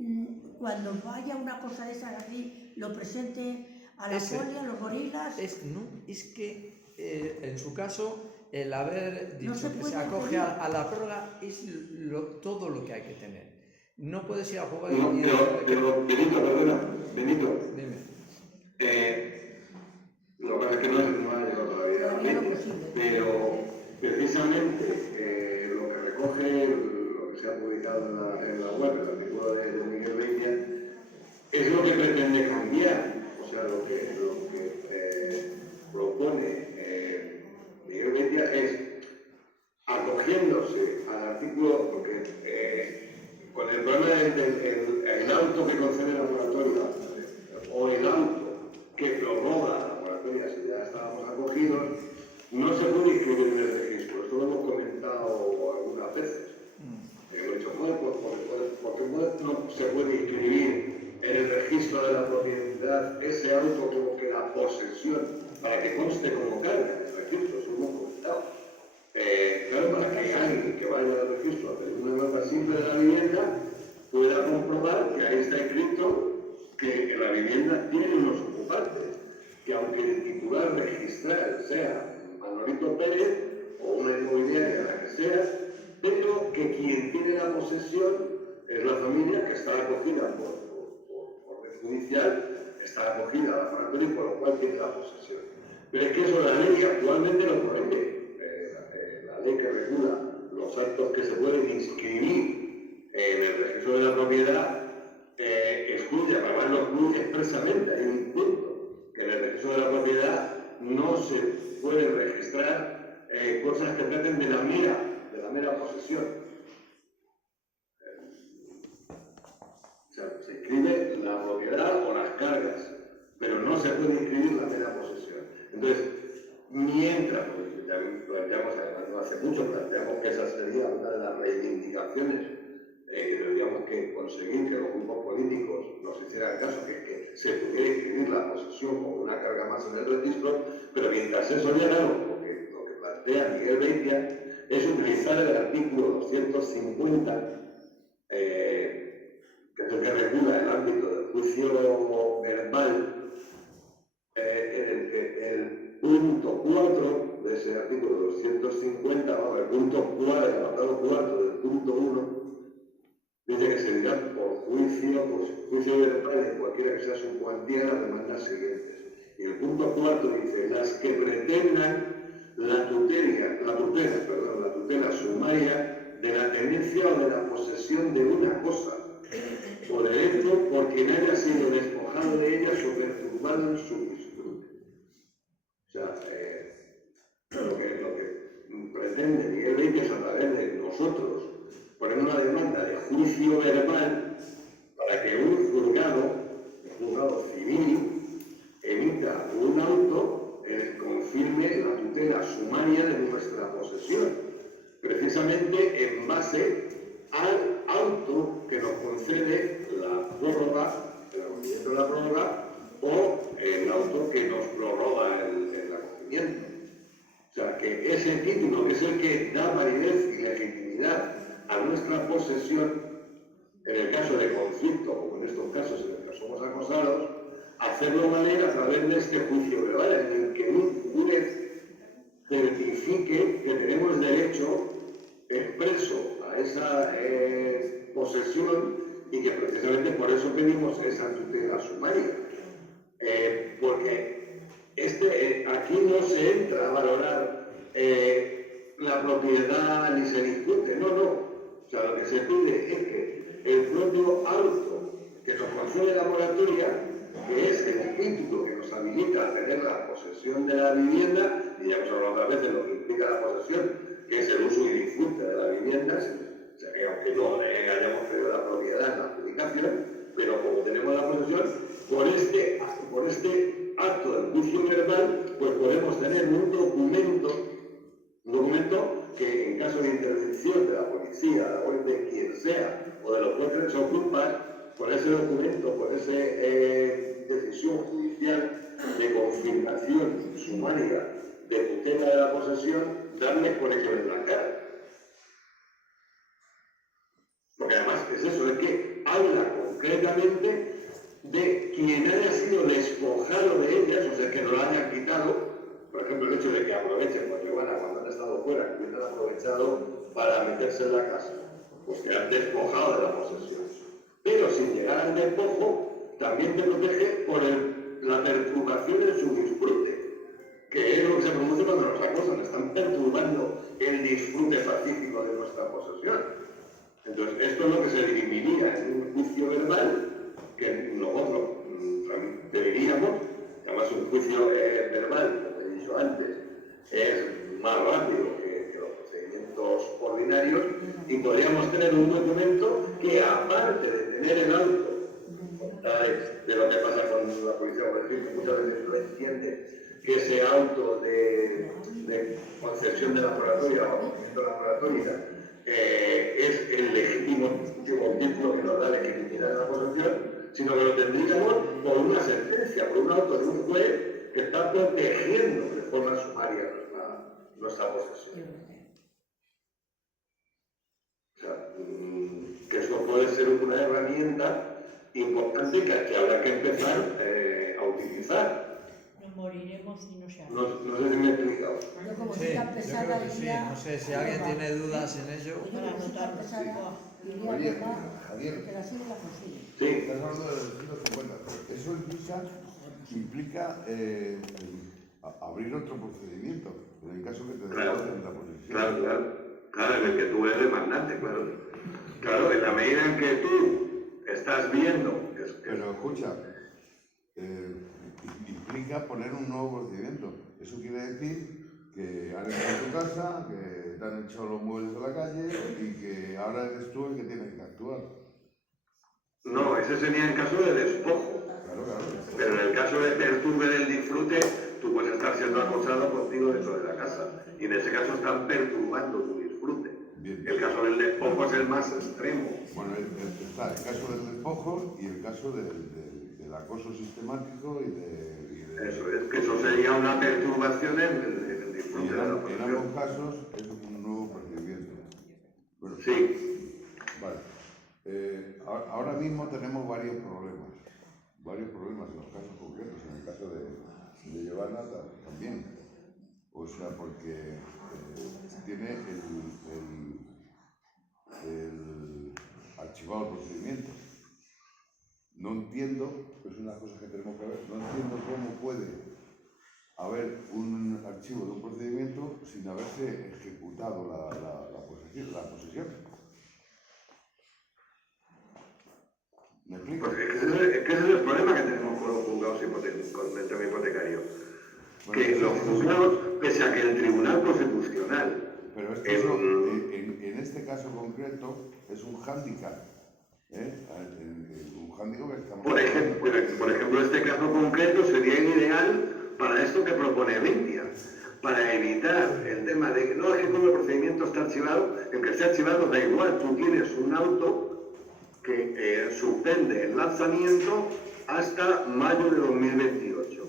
cuando vaya una cosa de esas así lo presente a la poli, a los gorilas. Es que en su caso el haber dicho se que puede se acoge pedir. a la prórroga es todo lo que hay que tener. No puedes ir a jugar No, pero Benito, perdona, Benito. Dime. Lo que pasa es que no ha llegado todavía, pero precisamente lo que recoge, lo que se ha publicado en la web, el artículo de Miguel Beitia, es lo que pretende cambiar, o sea, lo que propone Miguel Beitia es, acogiéndose al artículo, porque con el problema del auto que concede la moratoria o el auto que prorroga la moratoria si ya estábamos acogidos, no se puede inscribir en el registro. Esto lo hemos comentado algunas veces. Hemos dicho, bueno, porque no se puede inscribir en el registro de la propiedad ese auto como que la posesión, para que conste como carga en el registro, eso lo hemos comentado. Claro, para que alguien que vaya al registro de una nota simple de la vivienda pueda comprobar que ahí está escrito que la vivienda tiene unos ocupantes, que aunque el titular registral sea Manolito Pérez o una inmobiliaria, la que sea, pero que quien tiene la posesión es la familia que está acogida por orden judicial, está acogida a la moratoria y por lo cual tiene la posesión. Pero es que eso la ley actualmente lo prohíbe. La ley que regula los actos que se pueden inscribir en el registro de la propiedad excluye, además lo excluye expresamente. Hay un punto que en el registro de la propiedad no se pueden registrar cosas que traten de la mera posesión. O sea, se inscribe la propiedad o las cargas, pero no se puede inscribir la mera posesión. Entonces, mientras, pues, ya planteamos, además no hace mucho, planteamos que esa sería una de las reivindicaciones que tendríamos que conseguir que los grupos políticos nos hicieran caso, que se pudiera inscribir la posesión como una carga más en el registro, pero mientras eso llega, lo que plantea Miguel Beitia es utilizar el artículo 250, que es el que regula el ámbito del juicio verbal, en el que el punto 4 de ese artículo 250, el punto 4, el apartado 4 del punto 1, dice que se dirá por juicio verbal en cualquiera que sea su cuantía las demandas siguientes. Y el punto 4 dice, las que pretendan la tutela sumaria de la tenencia o de la posesión de una cosa, o derecho por quien haya sido despojado de ella o perturbado en su disfrute. O sea, lo que pretende Miguel Beitia es a través de nosotros poner una demanda de juicio verbal para que un juzgado civil, emita un auto que confirme la tutela sumaria de nuestra posesión, precisamente en base al auto que nos concede la prórroga, el acogimiento de la prórroga, o el auto que nos prorroga el acogimiento. O sea, que ese título, que es el que da validez y legitimidad a nuestra posesión, en el caso de conflicto, o en estos casos en los que somos acosados, hacerlo valer a través de este juicio verbal, en el que un juez certifique que tenemos derecho expreso a esa posesión y que precisamente por eso pedimos esa tutela sumaria. Porque aquí no se entra a valorar la propiedad ni se discute, no. O sea, lo que se pide es que el propio auto que nos concede la moratoria, que es el título que nos habilita a tener la posesión de la vivienda, y ya hemos hablado otras veces de lo que implica la posesión, que es el uso y disfrute de la vivienda, o sea, que aunque no hayamos tenido la propiedad en la adjudicación, pero como tenemos la posesión, por este acto del juicio verbal, pues podemos tener un documento que en caso de intervención de la policía, de quien sea, o de los jueces ocupas, por ese documento, por esa decisión judicial de confirmación sumaria de tutela de la posesión, darle por ello en la cara. Porque además es eso, es que habla concretamente de quien haya sido despojado de ellas, o sea, que no la hayan quitado. Por ejemplo, el hecho de que aprovechen cuando han estado fuera, que hubieran aprovechado para meterse en la casa, pues que han despojado de la posesión. Pero sin llegar al despojo, también te protege por la perturbación en su disfrute, que es lo que se produce cuando nos acosan, están perturbando el disfrute pacífico de nuestra posesión. Entonces, esto es lo que se dirimiría en un juicio verbal que nosotros pediríamos. Además, un juicio verbal, como he dicho antes, es más rápido que los procedimientos ordinarios, y podríamos tener un documento que, aparte de tener el auto, de lo que pasa con la policía, por ejemplo, muchas veces no entiende que ese auto de concesión de la moratoria o acogimiento de la moratoria es el legítimo título que nos da legitimidad de la posesión, sino que lo tendríamos por una sentencia, por un auto de un juez que está protegiendo de forma sumaria nuestra posesión. O sea, que eso puede ser una herramienta importante que habrá que empezar a utilizar. Nos moriremos si no se hace. No sé si me he explicado. Yo como Sí, soy tan yo pesada creo que sí. diría... No sé si alguien tiene dudas en ello. Yo como soy tan pesada diría Oye, verdad, Javier, que la sigue la consigue. Sí. estás hablando de los 150. Eso implica abrir otro procedimiento, en el caso que te den la posesión. Claro, en el que tú eres demandante, claro. Claro, en la medida en que tú estás viendo... Pero escucha, implica poner un nuevo procedimiento. Eso quiere decir que han entrado en tu casa, que te han echado los muebles a la calle y que ahora eres tú el que tienes que actuar. No, ese sería en caso de despojo. Claro. Pero en el caso de perturbe del disfrute, tú puedes estar siendo acosado contigo dentro de la casa. Y en ese caso están perturbando tu disfrute. Bien. El caso del despojo es el más extremo. Bueno, está el caso del despojo y el caso del acoso sistemático y de... Eso es, que eso sería una perturbación en el disfrute de la en posesión. ambos casos es un nuevo procedimiento. Bueno, Sí. vale. Ahora mismo tenemos varios problemas en los casos concretos, en el caso de Giovanna también. O sea, porque tiene el archivado el procedimiento. No entiendo, es una cosa que tenemos que ver, no entiendo cómo puede haber un archivo de un procedimiento sin haberse ejecutado la posesión. ¿Me explico? Pues es que ese es el problema que tenemos con los juzgados con el tema hipotecario. Que los juzgados, pese a que el Tribunal Constitucional Pero es que eso, en este caso concreto, es un hándicap. Un hándicap que estamos Por ejemplo, este caso concreto sería el ideal para esto que propone Vintia, para evitar el tema de que no, es que como el procedimiento está archivado, en que esté archivado da igual, tú tienes un auto que suspende el lanzamiento hasta mayo de 2028,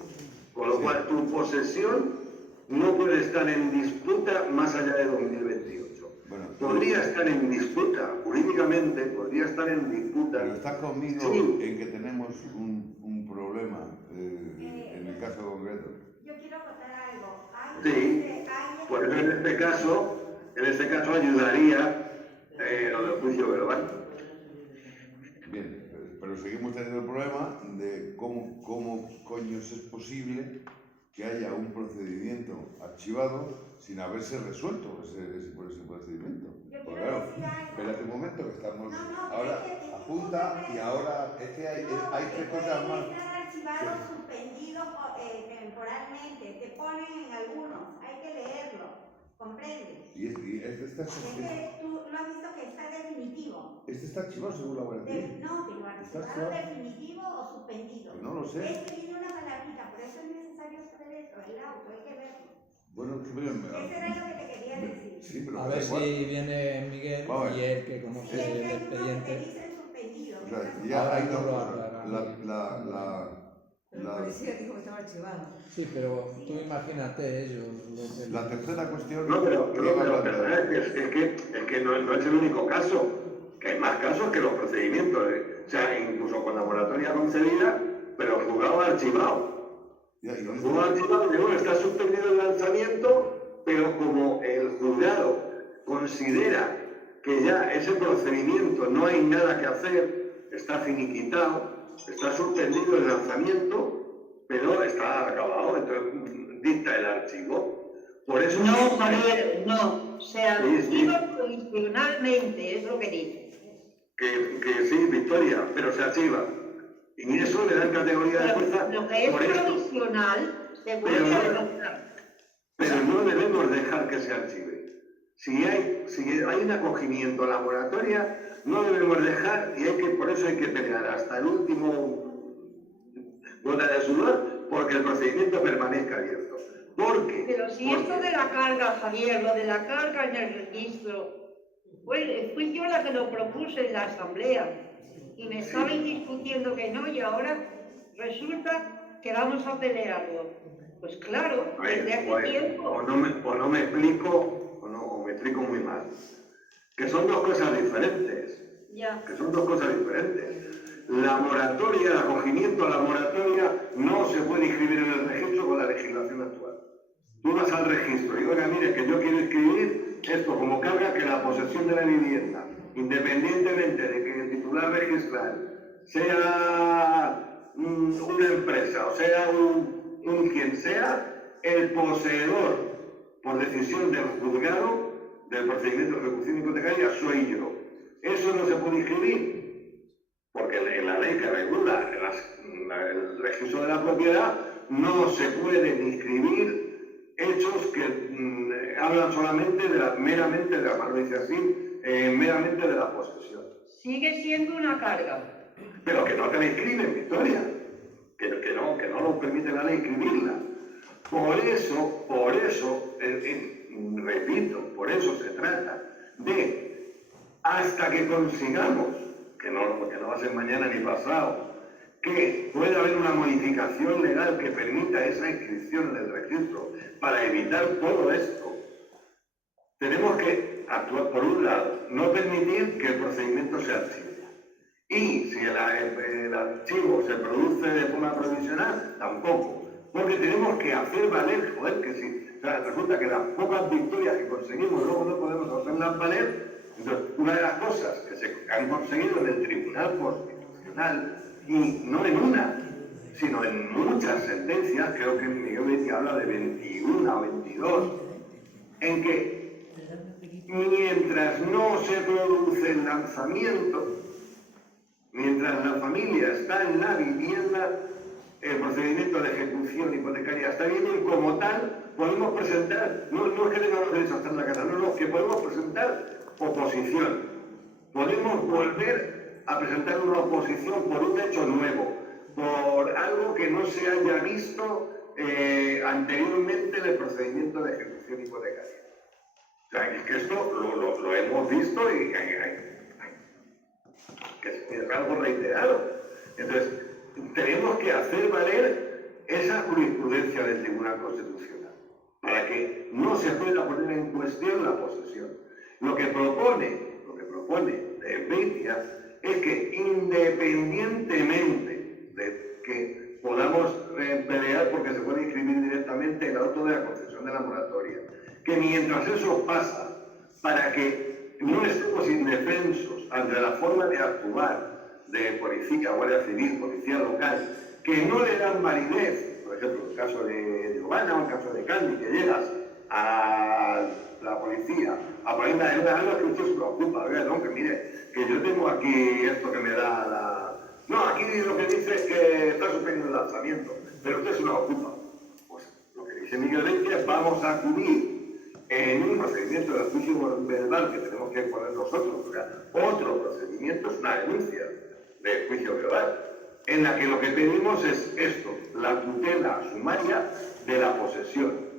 con lo cual tu posesión no puede estar en disputa más allá de 2028. Bueno, podría estar en disputa, jurídicamente podría estar en disputa. Pero está conmigo sí. En que tenemos un problema en el caso concreto. Yo quiero contar algo. Sí, por eso en este caso ayudaría lo del juicio verbal. Bien, pero seguimos teniendo el problema de cómo coños es posible que haya un procedimiento archivado sin haberse resuelto ese procedimiento. Pues claro, espérate un momento que estamos ahora apunta y ahora es que hay tres cosas más. Estar archivado, suspendido temporalmente, te ponen en algunos, hay que leerlo, ¿comprendes? Este está Es que tú lo has visto que está definitivo. Este está archivado según la Guardia Civil. No, pero archivado definitivo o suspendido. Pues no lo sé. Es que tiene una palabrita, por eso es necesario saber eso, el auto, hay que verlo. Bueno, Eso era lo que te quería decir. Sí, pero A ver si viene Miguel Vamos. y él que conoce Sí, es que el hay uno que expediente. dice suspendido. O sea, está ya Ahora hay no dos lo cosas. aclaramos. Pero el policía dijo que estaba archivado. Sí, pero tú imagínate ellos. La tercera cuestión. No, pero es que no es el único caso, que hay más casos que los procedimientos, o sea, incluso con la moratoria concedida, pero el juzgado ha archivado. El juzgado ha archivado, digo, está suspendido el lanzamiento, pero como el juzgado considera que ya ese procedimiento no hay nada que hacer, está finiquitado, está suspendido el lanzamiento, pero está acabado, entonces dicta el archivo. Por eso No, Javier, no. Se archiva provisionalmente, es lo que dice. que sí, Victoria, pero se archiva. Y eso le dan categoría de fuerza. Lo que es por esto. provisional se vuelve a revocar. Pero no debemos dejar que se archive. Si hay un acogimiento a la moratoria, no debemos dejar, por eso hay que pelear hasta el último gota de sudor, porque el procedimiento permanezca abierto. Pero si esto de la carga, Javier, lo de la carga en el registro, fui yo la que lo propuse en la asamblea y me estaban discutiendo que no y ahora resulta que vamos a pelearlo. Pues claro, desde hace tiempo. O no me explico, o me explico muy mal. Que son dos cosas diferentes. Ya. Que son dos cosas diferentes. La moratoria, el acogimiento a la moratoria no se puede inscribir en el registro con la legislación actual. Tú vas al registro y oiga, mire, que yo quiero inscribir esto como carga que la posesión de la vivienda, independientemente de que el titular registral sea una empresa o sea un quien sea, el poseedor, por decisión del juzgado del procedimiento de ejecución hipotecaria, soy yo. Eso no se puede inscribir, porque en la ley que regula el registro de la propiedad no se pueden inscribir hechos que hablan solamente meramente de la malversación, meramente de la posesión. Sigue siendo una carga. Pero que no te la inscriben, Victoria. Que no lo permite la ley inscribirla. Por eso, repito, por eso se trata de, hasta que consigamos, que no va a ser mañana ni pasado, que pueda haber una modificación legal que permita esa inscripción en el registro para evitar todo esto, tenemos que actuar, por un lado, no permitir que el procedimiento se archive. Y si el archivo se produce de forma provisional, tampoco. Porque tenemos que hacer valer, que si resulta que las pocas victorias que conseguimos luego no podemos hacerlas valer, entonces una de las cosas que se han conseguido en el Tribunal Constitucional, y no en una, sino en muchas sentencias, creo que Miguel Betti habla de 21 o 22, en que mientras no se produce el lanzamiento, mientras la familia está en la vivienda, el procedimiento de ejecución hipotecaria está bien y como tal podemos presentar, no es que tengamos derecho a estar en la casa, no, que podemos presentar oposición. Podemos volver a presentar una oposición por un hecho nuevo, por algo que no se haya visto anteriormente en el procedimiento de ejecución hipotecaria. O sea, es que esto lo hemos visto y que es algo reiterado. Entonces, tenemos que hacer valer esa jurisprudencia del Tribunal Constitucional para que no se pueda poner en cuestión la posesión. Lo que propone Beitia es que independientemente de que podamos pelear porque se puede inscribir directamente el auto de la concesión de la moratoria, que mientras eso pasa, para que no estemos indefensos ante la forma de actuar de policía, guardia civil, policía local, que no le dan validez, por ejemplo, el caso de Giovanna o el caso de Candy, que llegas a la policía a ponerla en una algo que usted se preocupa, ¿verdad? No, que mire, que yo tengo aquí esto que me da la... No, aquí lo que dice es que está suspendido el lanzamiento, pero usted se lo ocupa. Pues lo que dice Miguel Beitia es vamos a acudir en un procedimiento de juicio verbal que tenemos que poner nosotros, o sea, otro procedimiento es una denuncia de juicio verbal, en la que lo que pedimos es esto, la tutela sumaria de la posesión.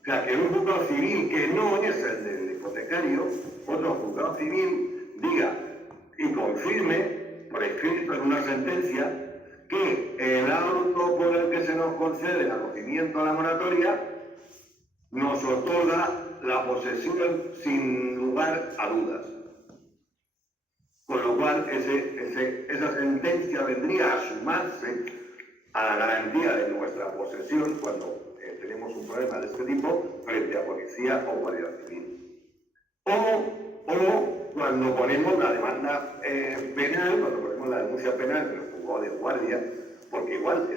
O sea, que un juzgado civil que no es el del hipotecario, otro juzgado civil diga y confirme por escrito en una sentencia que el auto por el que se nos concede el acogimiento a la moratoria nos otorga la posesión sin lugar a dudas. Con lo cual, esa sentencia vendría a sumarse a la garantía de nuestra posesión cuando tenemos un problema de este tipo frente a policía o guardia civil. O cuando ponemos la demanda penal, cuando ponemos la denuncia penal en el juzgado de guardia, porque igual,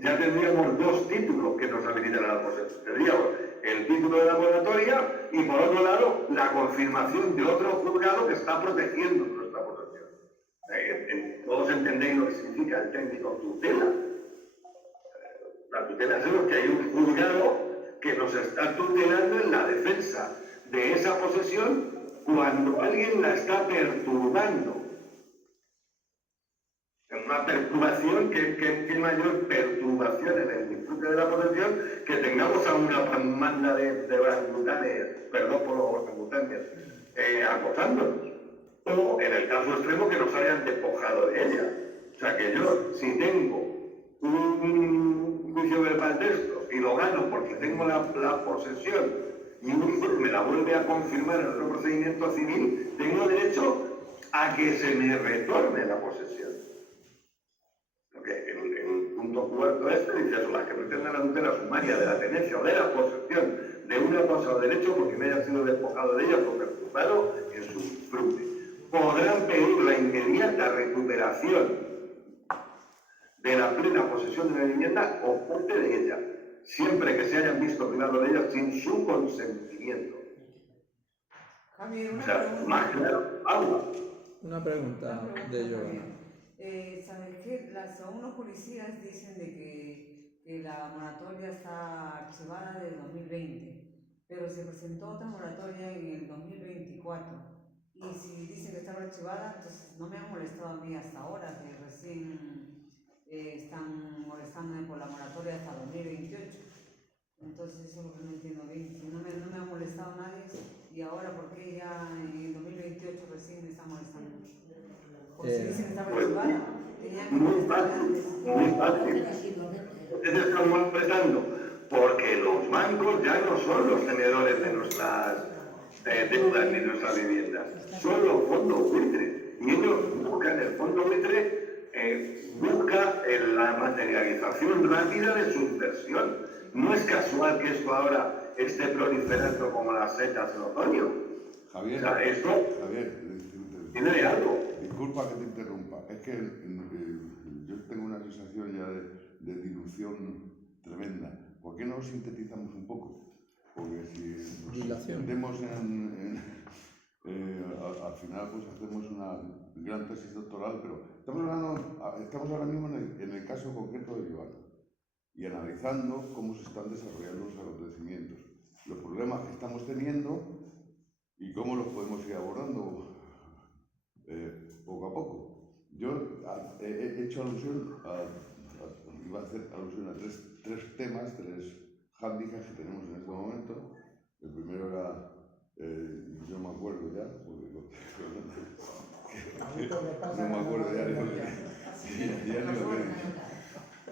ya tendríamos dos títulos que nos habilitan a la posesión. Tendríamos el título de la moratoria y, por otro lado, la confirmación de otro juzgado que está protegiendo nuestra posesión. Todos entendéis lo que significa el técnico tutela. La tutela es que hay un juzgado que nos está tutelando en la defensa de esa posesión cuando alguien la está perturbando. Una perturbación, que mayor perturbación en el disfrute de la posesión que tengamos a una manda de orangutanes, perdón por los orangutanes, acosándonos. O en el caso extremo que nos hayan despojado de ella. O sea que yo, si tengo un juicio verbal de estos y lo gano porque tengo la posesión y un juez me la vuelve a confirmar en otro procedimiento civil, tengo derecho a que se me retorne la posesión. Porque en el punto cuarto dice eso, las que pretendan la tutela sumaria de la tenencia o de la posesión de una cosa o derecho porque me haya sido despojado de ella o perturbado en su disfrute, podrán pedir la inmediata recuperación de la plena posesión de la vivienda o parte de ella, siempre que se hayan visto privados de ella sin su consentimiento. Javier, O sea, más claro, agua. Una pregunta de Giovanna. ¿Sabes qué? Algunos policías dicen de que la moratoria está archivada del 2020, pero se presentó otra moratoria en el 2024. Y si dicen que estaba archivada, entonces no me han molestado a mí hasta ahora, que recién están molestándome por la moratoria hasta 2028. Entonces eso es lo que no entiendo bien. Si no me ha molestado nadie, y ahora ¿por qué ya en el 2028 recién me están molestando? Porque si dicen que estaba archivada, tenían que molestar antes. Muy fácil. Ustedes están molestando porque los bancos ya no son los tenedores de nuestras deudas ni nuestras viviendas, son los fondos buitre. Y ellos buscan el fondo buitre, busca la materialización rápida de su inversión. No es casual que esto ahora esté proliferando como las setas en otoño. Javier, O sea, esto Javier, tiene de algo. disculpa que te interrumpa, es que yo tengo una sensación ya de dilución tremenda. ¿Por qué no sintetizamos un poco? Porque si nos metemos al final pues hacemos una gran tesis doctoral, pero estamos ahora mismo en el caso concreto de Iván y analizando cómo se están desarrollando los acontecimientos, los problemas que estamos teniendo y cómo los podemos ir abordando poco a poco. Yo he hecho alusión iba a hacer alusión a tres temas, tres hándicaps que tenemos en este momento. El primero era, yo me acuerdo ya, porque no me acuerdo ya ni lo que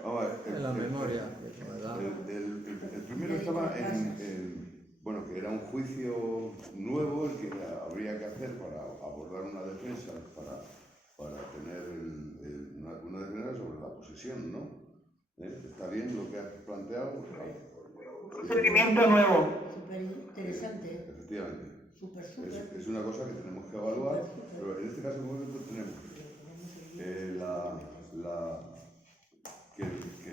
vamos a ver, En la memoria. el primero estaba bueno, que era un juicio nuevo el que habría que hacer para abordar una defensa, para tener una defensa sobre la posesión, ¿no? ¿Está bien lo que has planteado? Un procedimiento nuevo. Súper interesante. Efectivamente. Súper. Es una cosa que tenemos que evaluar, pero en este caso concreto tenemos que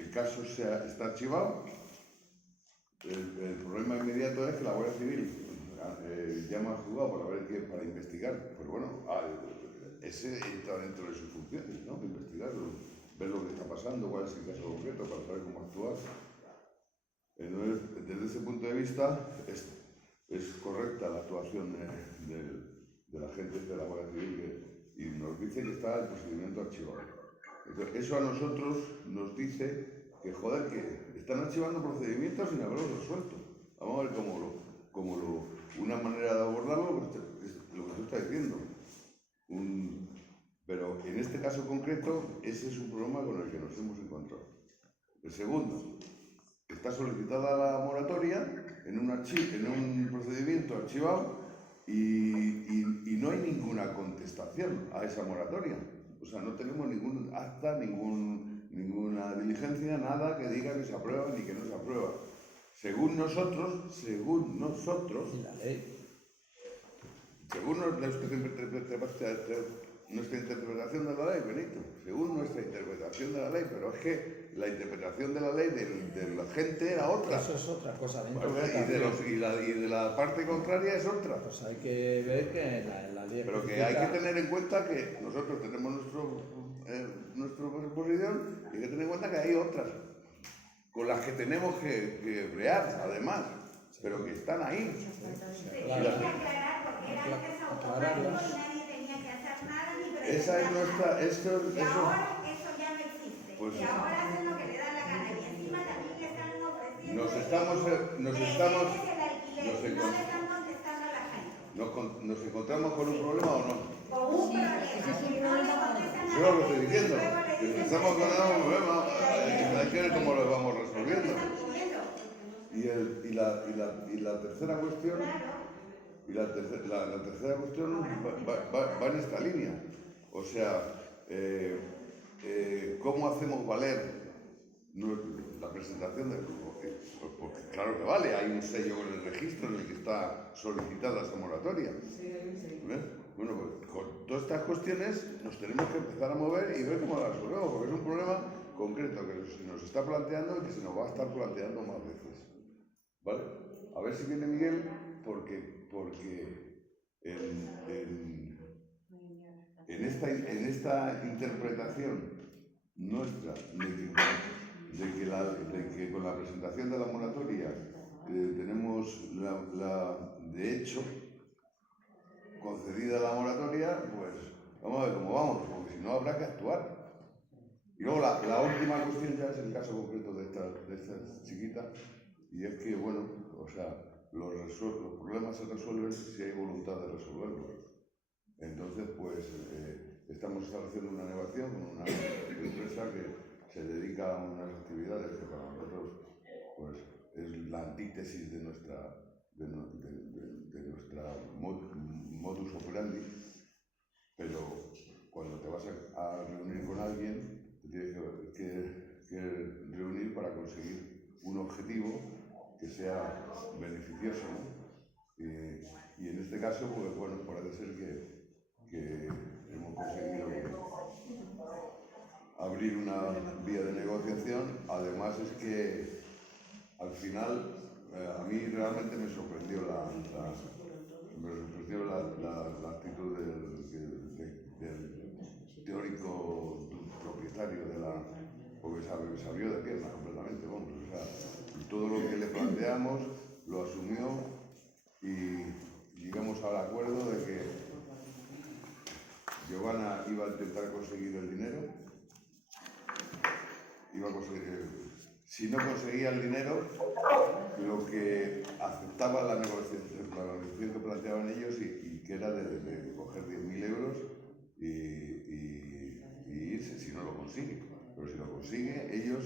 el caso está archivado. El problema inmediato es que la Guardia Civil llama al juzgado para investigar, pero bueno, ese entra dentro de sus funciones, ¿no? Investigarlo, ver lo que está pasando, cuál es el caso concreto, para saber cómo actuar. Entonces, desde ese punto de vista, es correcta la actuación de la gente de la Guardia Civil y nos dice que está el procedimiento archivado. Entonces, eso a nosotros nos dice que, joder, que están archivando procedimientos sin haberlos resuelto. Vamos a ver una manera de abordarlo es lo que tú estás diciendo. Pero en este caso concreto, ese es un problema con el que nos hemos encontrado. El segundo, está solicitada la moratoria en un procedimiento archivado y no hay ninguna contestación a esa moratoria. O sea, no tenemos ningún acta, ninguna diligencia, nada que diga que se aprueba ni que no se aprueba. Según nosotros, La ley. según nuestra interpretación de la ley, Benito, según nuestra interpretación de la ley, pero es que la interpretación de la ley de la gente era otra. Eso es otra cosa. Y de la parte contraria es otra. Pues hay que ver que la ley. Pero que hay que tener en cuenta que nosotros tenemos nuestra posición y hay que tener en cuenta que hay otras con las que tenemos que brear, además, pero que están ahí. Se tenía que aclarar porque era antes automático y nadie tenía que hacer nada ni Esa es nuestra. Y ahora eso ya no existe. Pues, y ahora hacen lo que le da la gana. Y encima también le están ofreciendo nos el alquiler, y no le están contestando a la gente. ¿Nos encontramos con un problema o no? Con un problema. ese es un Y no le problema. contestan a Yo la lo estoy gente, diciendo. y luego le Que dicen estamos con un problema. Hay que ver cómo lo vamos ¿qué resolviendo. están pidiendo? Y la tercera cuestión. Claro. Y la tercera cuestión va en esta línea. O sea, ¿cómo hacemos valer la presentación del grupo? Porque claro que vale, hay un sello en el registro en el que está solicitada esa moratoria. ¿Ves? Bueno, pues con todas estas cuestiones nos tenemos que empezar a mover y ver cómo las resolvemos, porque es un problema concreto que se nos está planteando y que se nos va a estar planteando más veces. ¿Vale? A ver si viene Miguel, porque en esta interpretación nuestra de que con la presentación de la moratoria tenemos de hecho concedida la moratoria, pues vamos a ver cómo vamos, porque si no habrá que actuar. Y luego la última cuestión ya es el caso concreto de esta chiquita, y es que, bueno, o sea, los problemas se resuelven si hay voluntad de resolverlos. Entonces, pues, estamos estableciendo una negociación con una empresa que se dedica a unas actividades que para nosotros, pues, es la antítesis de nuestra modus operandi, pero cuando te vas a reunir con alguien, te tienes que reunir para conseguir un objetivo que sea beneficioso, ¿no? Y en este caso, pues bueno, parece ser que hemos conseguido abrir una vía de negociación. Además es que al final a mí realmente me sorprendió la actitud teórico propietario de la... porque se abrió de piernas completamente, vamos, o sea, todo lo que le planteamos lo asumió y llegamos al acuerdo de que Giovanna iba a intentar conseguir el dinero, iba a conseguir... Si no conseguía el dinero, lo que aceptaba la negociación que planteaban ellos y que era de coger 10.000 euros y irse si no lo consigue. Pero si lo consigue, ellos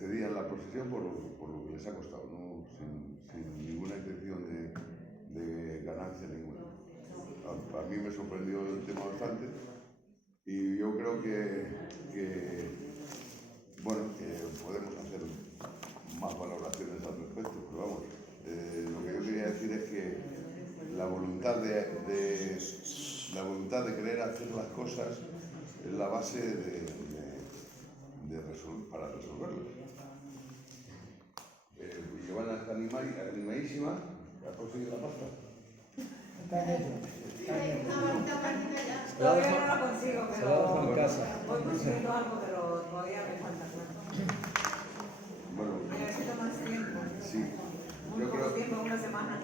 cedían la posesión por lo que les ha costado, ¿no? sin ninguna intención de ganancia ninguna. A mí me sorprendió el tema bastante y yo creo que podemos hacer más valoraciones al respecto, pero vamos, lo que yo quería decir es que la voluntad de querer hacer las cosas es la base para resolverlas. Giovanna está animadísima, ¿ha conseguido la pasta? Todavía no la consigo, Se la dejo en pero casa. voy consiguiendo algo, pero todavía me falta. Bueno, Necesito más tiempo. sí, Muy yo poco creo... tiempo, una semana.